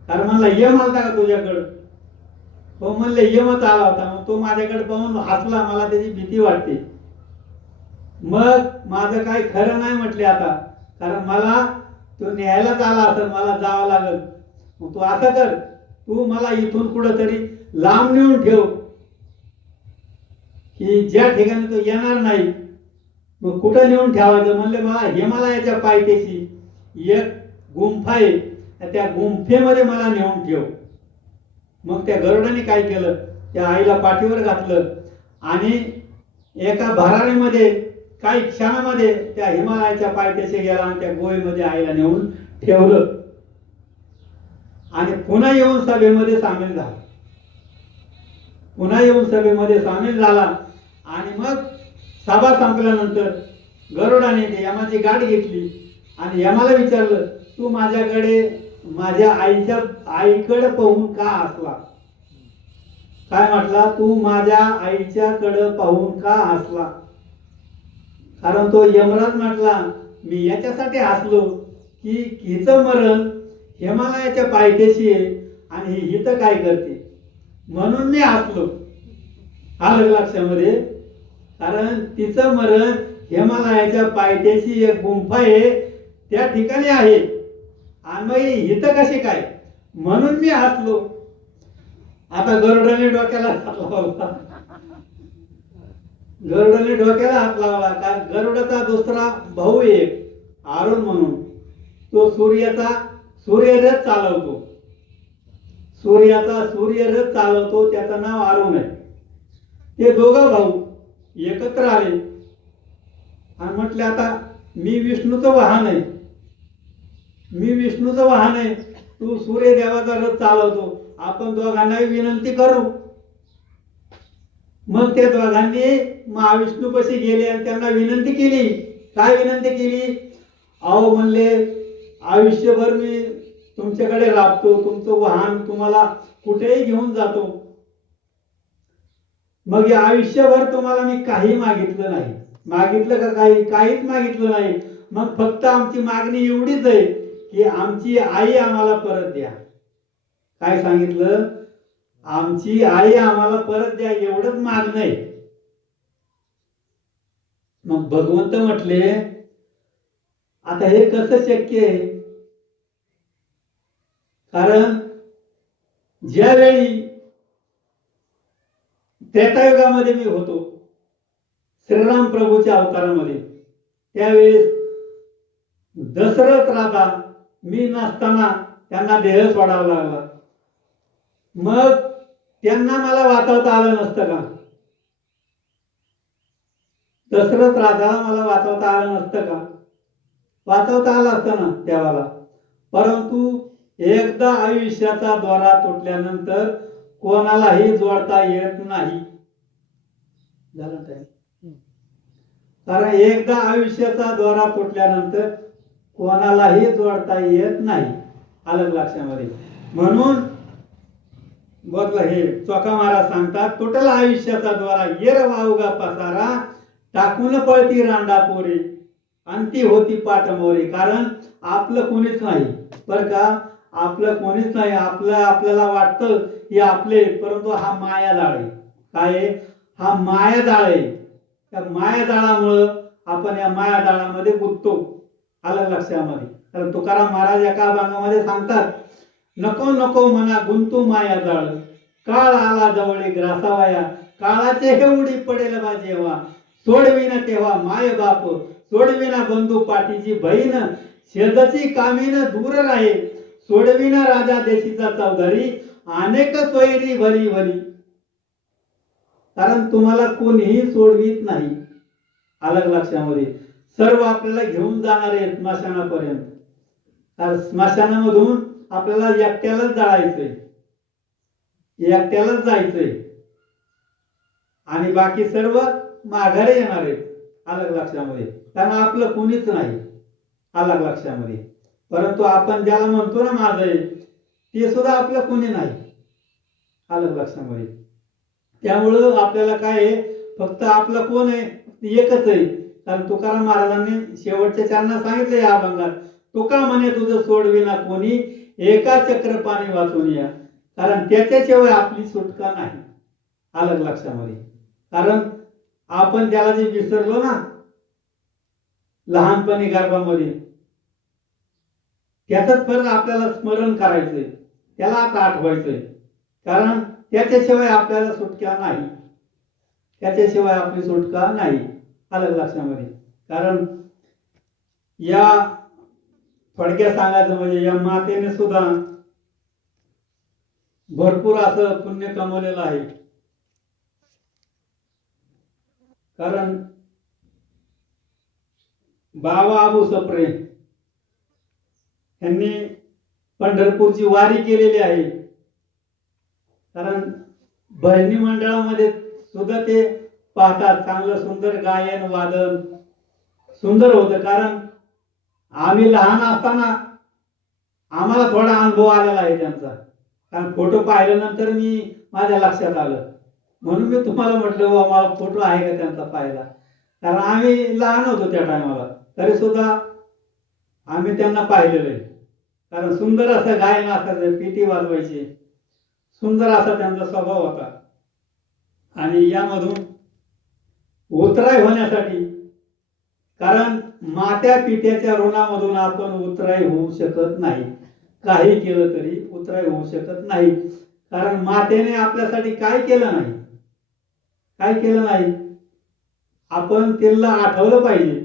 कारण म्हणला यम आलता का तुझ्याकडं, हो म्हणले यमच आला होता. मग तो माझ्याकडे पाहून हसला, मला त्याची भीती वाटते. मग माझं काय खरं नाही म्हटले आता, कारण मला तो न्यायलाच आला असेल, मला जावं लागल. मग तू असं कर, तू मला इथून कुठंतरी लांब नेऊन ठेव, की ज्या ठिकाणी तो येणार नाही. मग कुठं नेऊन ठेवायचं म्हणले, मला हिमालयाच्या पायथ्याशी एक गुंफा आहे, त्या गुंफेमध्ये मला नेऊन ठेव. मग त्या गरुडाने काय केलं, त्या आईला पाठीवर घातलं आणि एका भरारीमध्ये काही क्षणामध्ये त्या हिमालयाच्या पायथ्याशी गेला आणि त्या गोळीमध्ये आईला नेऊन ठेवलं आणि पुन्हा येऊन सभेमध्ये सामील झाला. पुन्हा येऊन सभेमध्ये सामील झाला आणि मग सभा संपल्यानंतर गरुडाने यमाची गाठ घेतली आणि यमाला विचारलं, तू माझ्याकडे माझ्या आईकडे पाहून का हसला? काय म्हटला, तू माझ्या आईच्याकडे पाहून का हसला? कारण तो यमराज म्हटला, मी याच्यासाठी हसलो की हिचं मरण हिमालयाच्या पायथ्याशी आहे आणि ही इथं काय करते, म्हणून मी हसलो. आलं लक्षामध्ये? कारण तिचं मरण हिमालयाच्या पायथ्याशी एक गुंफा आहे, त्या ठिकाणी आहे आणि मग इथं कशी काय, म्हणून मी हसलो. आता गरुडाने डोक्याला हात लावला. गरुडाने डोक्याला हात लावला. कारण गरुडाचा दुसरा भाऊ एक अरुण म्हणून, तो सूर्यरथ चालवतो. सूर्यरथ चालवतो, त्याचं नाव अरुण आहे. ते दोघं भाऊ एकत्र आले आणि म्हटले, आता मी विष्णूचं वाहन आहे, तू सूर्यदेवाचा रथ चालवतो, आपण दोघांनाही विनंती करू. मग त्या दोघांनी महाविष्णूपाशी गेले आणि त्यांना विनंती केली. काय विनंती केली? अहो म्हणले, आयुष्यभर मी तुमच्याकडे राबतो, तुमचं वाहन तुम्हाला कुठेही घेऊन जातो. मग या आयुष्यभर तुम्हाला मी काही मागितलं नाही. मागितलं का? काहीच मागितलं नाही. मग फक्त आमची मागणी एवढीच आहे की आमची आई आम्हाला परत द्या. काय सांगितलं? आमची आई आम्हाला परत द्या, एवढंच मागणं आहे. मग भगवंत म्हटले, आता हे कसं शक्य आहे? कारण ज्यावेळी त्रेतायुगामध्ये मी होतो, श्रीराम प्रभूच्या अवतारामध्ये, त्यावेळेस दशरथ राजा मी नसताना त्यांना देह सोडावा लागला. मग त्यांना मला वाचवता आलं नसतं का? दशरथ राजाला मला वाचवता आलं नसतं का? वाचवता आलं असतं ना देवाला. परंतु एकदा आयुष्याचा द्वारा तुटल्यानंतर कोणालाही जोडता येत नाही. झालं काय? कारण एकदा आयुष्याचा द्वारा तुटल्यानंतर कोणालाही जोडता येत नाही. आलं लक्षामध्ये? म्हणून बघलं, हे चोखा महाराज सांगतात, तुटला आयुष्याचा द्वारा येर वावगा पसारा, टाकून पळती रांडा पोरे, अंती होती पाठ मोरे. कारण आपलं कोणीच नाही बरं का, आपलं कोणीच नाही. आपल्याला वाटतं की आपले, परंतु हा मायाजाळ आहे. काय? हा मायाजाळ आहे. त्या मायाजाळामुळं आपण या मायाजाळामध्ये गुंततो. आलं लक्षामध्ये? तर तुकाराम महाराज एका अभंगामध्ये सांगतात, नको नको मना गुंतू मायाजाळ, काळ आला जवळे ग्रासावाया, काळाचे हे उडी पडेल बा जेव्हा, सोडविना तेव्हा माय बाप, सोडविना बंधू पाठीची बहीण, शेजाची कामीन दूर राहे, सोडविना राजा देशीचा चौधरी, अनेक सोयरी भरी भरी. कारण तुम्हाला कोणीही सोडवीत नाही. आलं लक्षामध्ये? सर्व आपल्याला घेऊन जाणार आहे स्मशानापर्यंत. तर स्मशानामधून आपल्याला एकट्यालाच जायचंय, एकट्यालाच जायचंय आणि बाकी सर्व माघारी येणार आहेत. आलं लक्षामध्ये? कारण आपलं कोणीच नाही. आलं लक्षामध्ये? परंतु आपण ज्याला म्हणतो ना माझं आहे, ते सुद्धा आपलं कोणी नाही. आलं लक्षामध्ये? त्यामुळं आपल्याला काय आहे, फक्त आपलं कोण आहे? एकच आहे. कारण तुकाराम महाराजांनी शेवटच्या चरणात सांगितलं या अभंगात, तुका म्हणे तुझं सोडविना कोणी, एका चक्र पाणी वाचून या. कारण त्याच्याशिवाय आपली सुटका नाही. आलं लक्षामध्ये? कारण आपण त्याला जे विसरलो ना लहानपणी गर्भामध्ये, त्याचंच फरक आपल्याला स्मरण करायचंय. त्याला आता आठवायचंय, कारण त्याच्याशिवाय आपल्याला सुटका नाही, त्याच्याशिवाय आपली सुटका नाही. आलं लक्षामध्ये. कारण या थोडक्यात सांगायचं म्हणजे या मातेने सुद्धा भरपूर असं पुण्य कमवलेलं आहे. कारण बाबा आबू सप्रे यांनी पंढरपूरची वारी केलेली आहे. कारण भजनी मंडळामध्ये सुद्धा ते पाहतात, चांगलं सुंदर गायन वादन सुंदर होतं. कारण आम्ही लहान असताना आम्हाला थोडा अनुभव आलेला आहे त्यांचा, कारण फोटो पाहिल्यानंतर माझ्या लक्षात आलं, म्हणून मी तुम्हाला म्हटलं मला फोटो आहे का त्यांचा पाहिला. कारण आम्ही लहान होतो त्या टायमाला, तरी सुद्धा आम्ही त्यांना पाहिलेलं आहे. कारण सुंदर असं गायन असायचं, पेटी वाजवायची, सुंदर असा त्यांचा स्वभाव होता. आणि यामधून उतराई होण्यासाठी, कारण मात्या पित्याच्या ऋणामधून आपण उतराई होऊ शकत नाही, काही केलं तरी उतराई होऊ शकत नाही. कारण मातेने आपल्यासाठी काय केलं नाही, काय केलं नाही, आपण त्यांना आठवलं पाहिजे.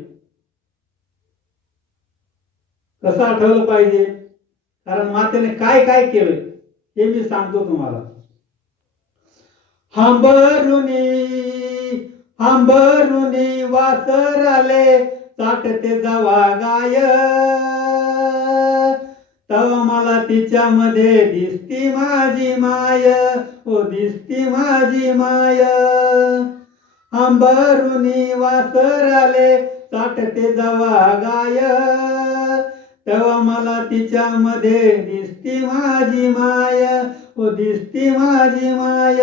कसं आठवलं पाहिजे, कारण मातेने काय काय केलं हे मी सांगतो तुम्हाला. हांबरुनी वासराले चाटते जावा गाय, तवा मला तिच्यामध्ये दिसती माझी माय, ओ दिसती माझी माय. हांबरुनी वासराले चाटते जावा गाय, तेव्हा मला तिच्यामध्ये दिसती माझी माय, ओ दिसती माझी माय.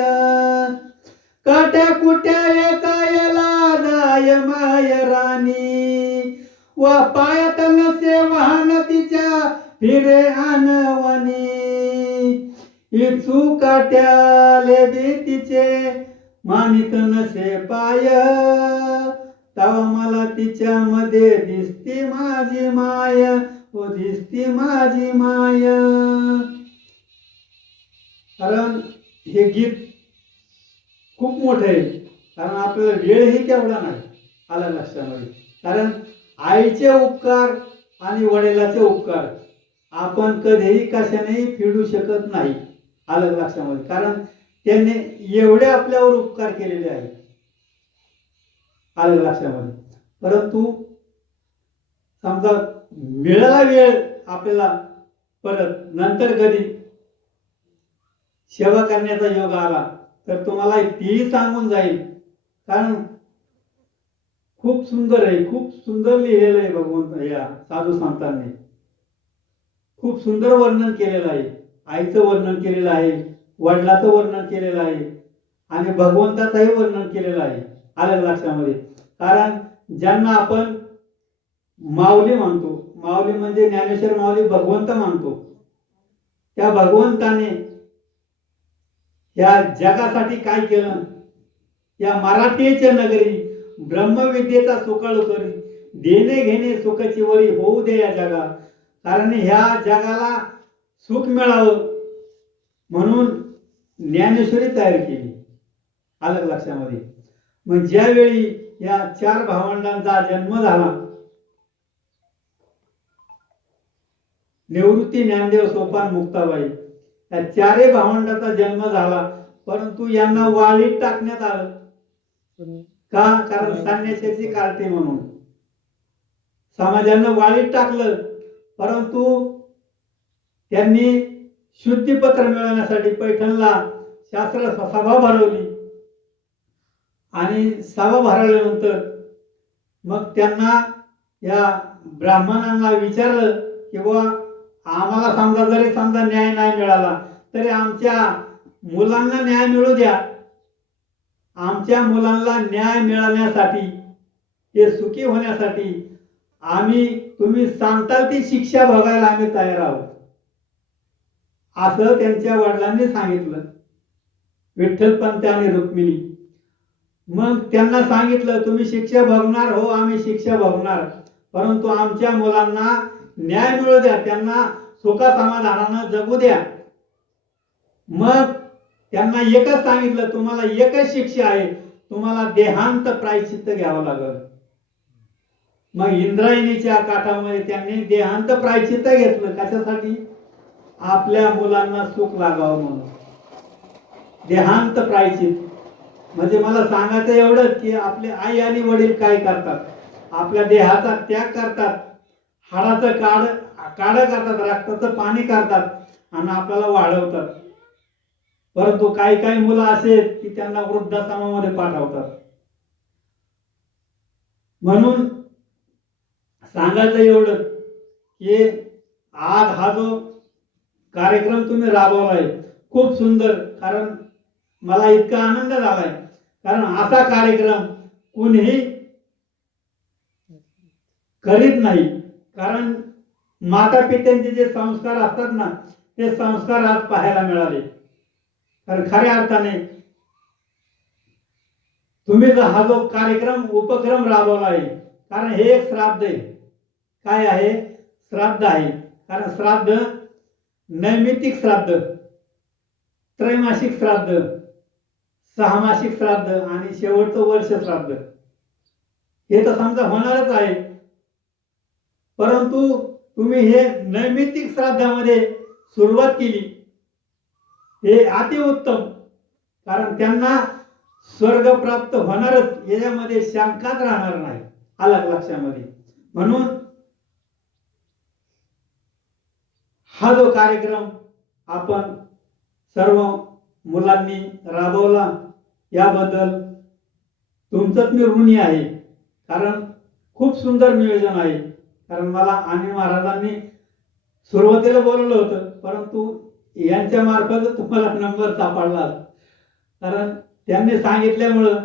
काट्या कुट्या जायला जाय माय राणी, वा पायात नसे वाहन तिच्या फिरे आणवणी. इचू काट्याले भीतीचे मानित नसे पाय, तवा मला तिच्यामध्ये दिसती माझी माय, ओ दिसती माझी माय. कारण हे गीत खूप मोठं आहे, कारण आपल्याला वेळही तेवढा नाही. आला लक्षामध्ये. कारण आईचे उपकार आणि वडिलाचे उपकार आपण कधीही कशानेही फेडू शकत नाही. आलं लक्षामध्ये. कारण त्यांनी एवढे आपल्यावर उपकार केलेले आहेत. आलं लक्षामध्ये. परंतु समजा मिळाला वेळ आपल्याला परत नंतर कधी सेवा करण्याचा योग आला तर तुम्हाला तीही सांगून जाईल. कारण खूप सुंदर आहे, खूप सुंदर लिहिलेलं आहे भगवंत या साधू संतांनी. खूप सुंदर वर्णन केलेलं आहे. आईचं वर्णन केलेलं आहे, वडिलाचं वर्णन केलेलं आहे आणि भगवंताचंही वर्णन केलेलं आहे. आलं लक्षामध्ये. कारण ज्यांना आपण माऊली म्हणतो, माऊली म्हणजे ज्ञानेश्वर माऊली भगवंत मानतो, त्या भगवंताने या जगासाठी काय केलं, या मराठीच्या नगरी ब्रह्मविद्येचा सुकाळ करी, देणे घेणे सुखाची वरी होऊ दे या जगा. कारण ह्या जगाला सुख मिळावं म्हणून ज्ञानेश्वरी तयार केली. आलं लक्षामध्ये. मग ज्यावेळी या 4 भावंडांचा जन्म झाला, निवृत्ती, ज्ञानदेव, सोपान, मुक्ताबाई, या 4 भावंडाचा जन्म झाला. परंतु यांना वाळीत टाकण्यात आलं. का? कारण संन्यासाची कार्टे म्हणून समाजानं वाळीत टाकलं. परंतु त्यांनी शुद्धीपत्र मिळवण्यासाठी पैठणला शास्त्र सभा भरवली आणि सभा भरवल्यानंतर मग त्यांना या ब्राह्मणांना विचारलं की बुवा आम्हाला समजा जरी समजा न्याय नाही मिळाला तरी आमच्या मुलांना न्याय मिळू द्या. आमच्या मुलांना न्याय मिळवण्यासाठी, ते सुखी होण्यासाठी तुम्ही सांगताल ती शिक्षा भोगायला आम्ही तयार आहोत, असं त्यांच्या वडिलांनी सांगितलं. विठ्ठलपंत आणि रुक्मिणी. मग त्यांना सांगितलं तुम्ही शिक्षा भोगणार, हो आम्ही शिक्षा भोगणार, परंतु आमच्या मुलांना न्याय मिळू द्या, त्यांना सुख समाधानानं जगू द्या. मग त्यांना एकच सांगितलं, तुम्हाला एकच शिक्षा आहे, तुम्हाला देहांत प्रायश्चित्त घ्यावं लागेल. मग इंद्रायणीच्या काठामध्ये त्यांनी देहांत प्रायश्चित्त घेतलं. कशासाठी? आपल्या मुलांना सुख लागावं म्हणून. देहांत प्रायश्चित्त म्हणजे मला सांगायचं एवढंच की आपले आई आणि वडील काय करतात? आपल्या देहाचा त्याग करतात, हाडाचं काढ करतात, रक्ताचं पाणी करतात आणि आपल्याला वाढवतात. परंतु काही काही मुलं असे आहेत की त्यांना वृद्धाश्रमामध्ये पाठवतात. म्हणून सांगायचं एवढं की आज हा जो कार्यक्रम तुम्ही राबवलाय खूप सुंदर. कारण मला इतका आनंद झालाय, कारण असा कार्यक्रम कुणीही करीत नाही. कारण माता पित्यांचे जे संस्कार असतात ना, ते संस्कार आज पाहायला मिळाले. कारण खऱ्या अर्थाने तुम्ही जर हा जो कार्यक्रम उपक्रम राबवला आहे, कारण हे एक श्राद्ध आहे. काय आहे? श्राद्ध आहे. कारण श्राद्ध नैमित्तिक श्राद्ध, त्रैमासिक श्राद्ध, 6 मासिक श्राद्ध आणि शेवटचं वर्ष श्राद्ध हे तर समजा होणारच आहे. परंतु तुम्ही हे नैमित्तिक श्राद्धामध्ये सुरुवात केली, हे अतिउत्तम. कारण त्यांना स्वर्ग प्राप्त होणारच, याच्यामध्ये शंकाच राहणार नाही. आलं लक्षामध्ये? म्हणून हा जो कार्यक्रम आपण सर्व मुलांनी राबवला, याबद्दल तुमचंच मी ऋणी आहे. कारण खूप सुंदर नियोजन आहे. कारण मला आणि महाराजांनी सुरुवातीला बोलवलं होतं, परंतु यांच्या मार्फत तुम्हाला नंबर सापडला. कारण त्यांनी सांगितल्यामुळं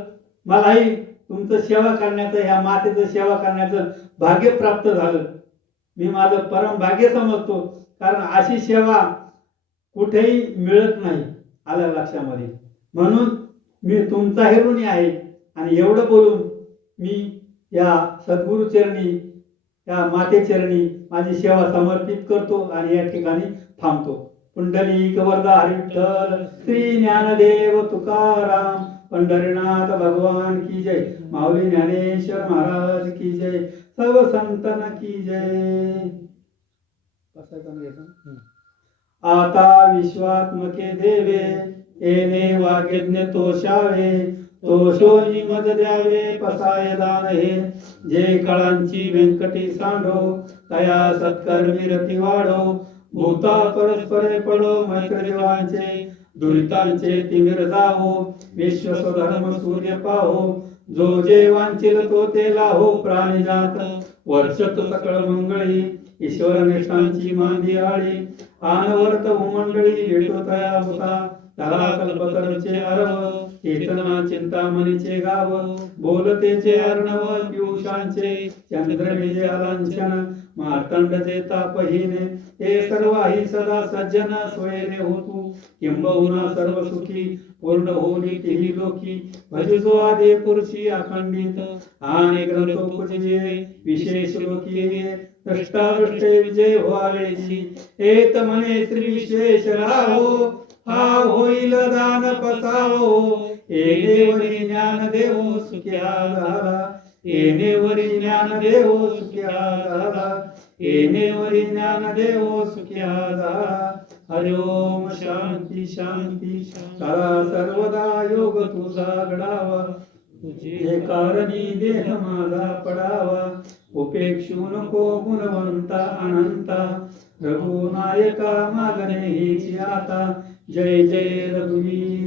मलाही तुमचं सेवा करण्याचं, ह्या मातेचं सेवा करण्याचं भाग्य प्राप्त झालं. मी माझं परम भाग्य समजतो. कारण अशी सेवा कुठेही मिळत नाही. आलं लक्षामध्ये? म्हणून मी तुमचा ऋणी आहे. आणि एवढं बोलून मी या सद्गुरु चरणी, या माते चरणी माझी सेवा समर्पित करतो आणि या ठिकाणी थांबतो. पुंडलिक वरदा हरी विठ्ठल, श्री ज्ञानदेव तुकाराम, पंढरीनाथ भगवान की जय, माऊली ज्ञानेश्वर महाराज की जय, सर्व संतन की जय. आता विश्वात्मके देवे, येणे वाग्यज्ञ तोषावे, तोषोनी मज द्यावे पसाय दान हे, जे काळांची व्यंकटी सांडो, तया सत्कर्मी रती वाढो, भूता परस्परे पडो मैत्र देवांचे, दुरितांचे तिमिर जावो, विश्व स्वधर्म सूर्य पाहो, जो जे वांचिल तो ते लाहो, प्राणी जात वर्षत सकळ मंगळी, ईश्वर निष्ठांची मांदी आळी, आनवर्त भूमंडळी भेटो तया होता, त्याला कल्पतरूचे अरव, चेतना चिंतामणीचे गाव, बोलतेचे अर्णव पियुषांचे, चंद्रविजय लांछन, मार्तंडचे तापहीने, हे सर्वाही सदा सज्जन स्वयने होतू, किंबहुना सर्व सुखी पूर्ण होली तिही लोकी, भजजो आदे पुरुषी अखंडित, आणि ग्रंथो पूजिये विशेष लोकी दृष्टादृष्टे विजय व्हावेची, एत म्हणे श्री विशेष राहो, हा होईल दान पसावो, येणेवरी ज्ञान देवो सुख्या झाला, येणेवरी ज्ञान देवो सुख्या झाला, येणेवरी ज्ञान देवो सुख्या झाला. हरि ओम शांती शांती. सदा सर्वदा योग तुझा घडावा, तुझे कारणी देह माझा पडावा, उपेक्षू नको गुणवंता अनंता, रघुनायका मागणे हीच आता, जय जय रघुवीर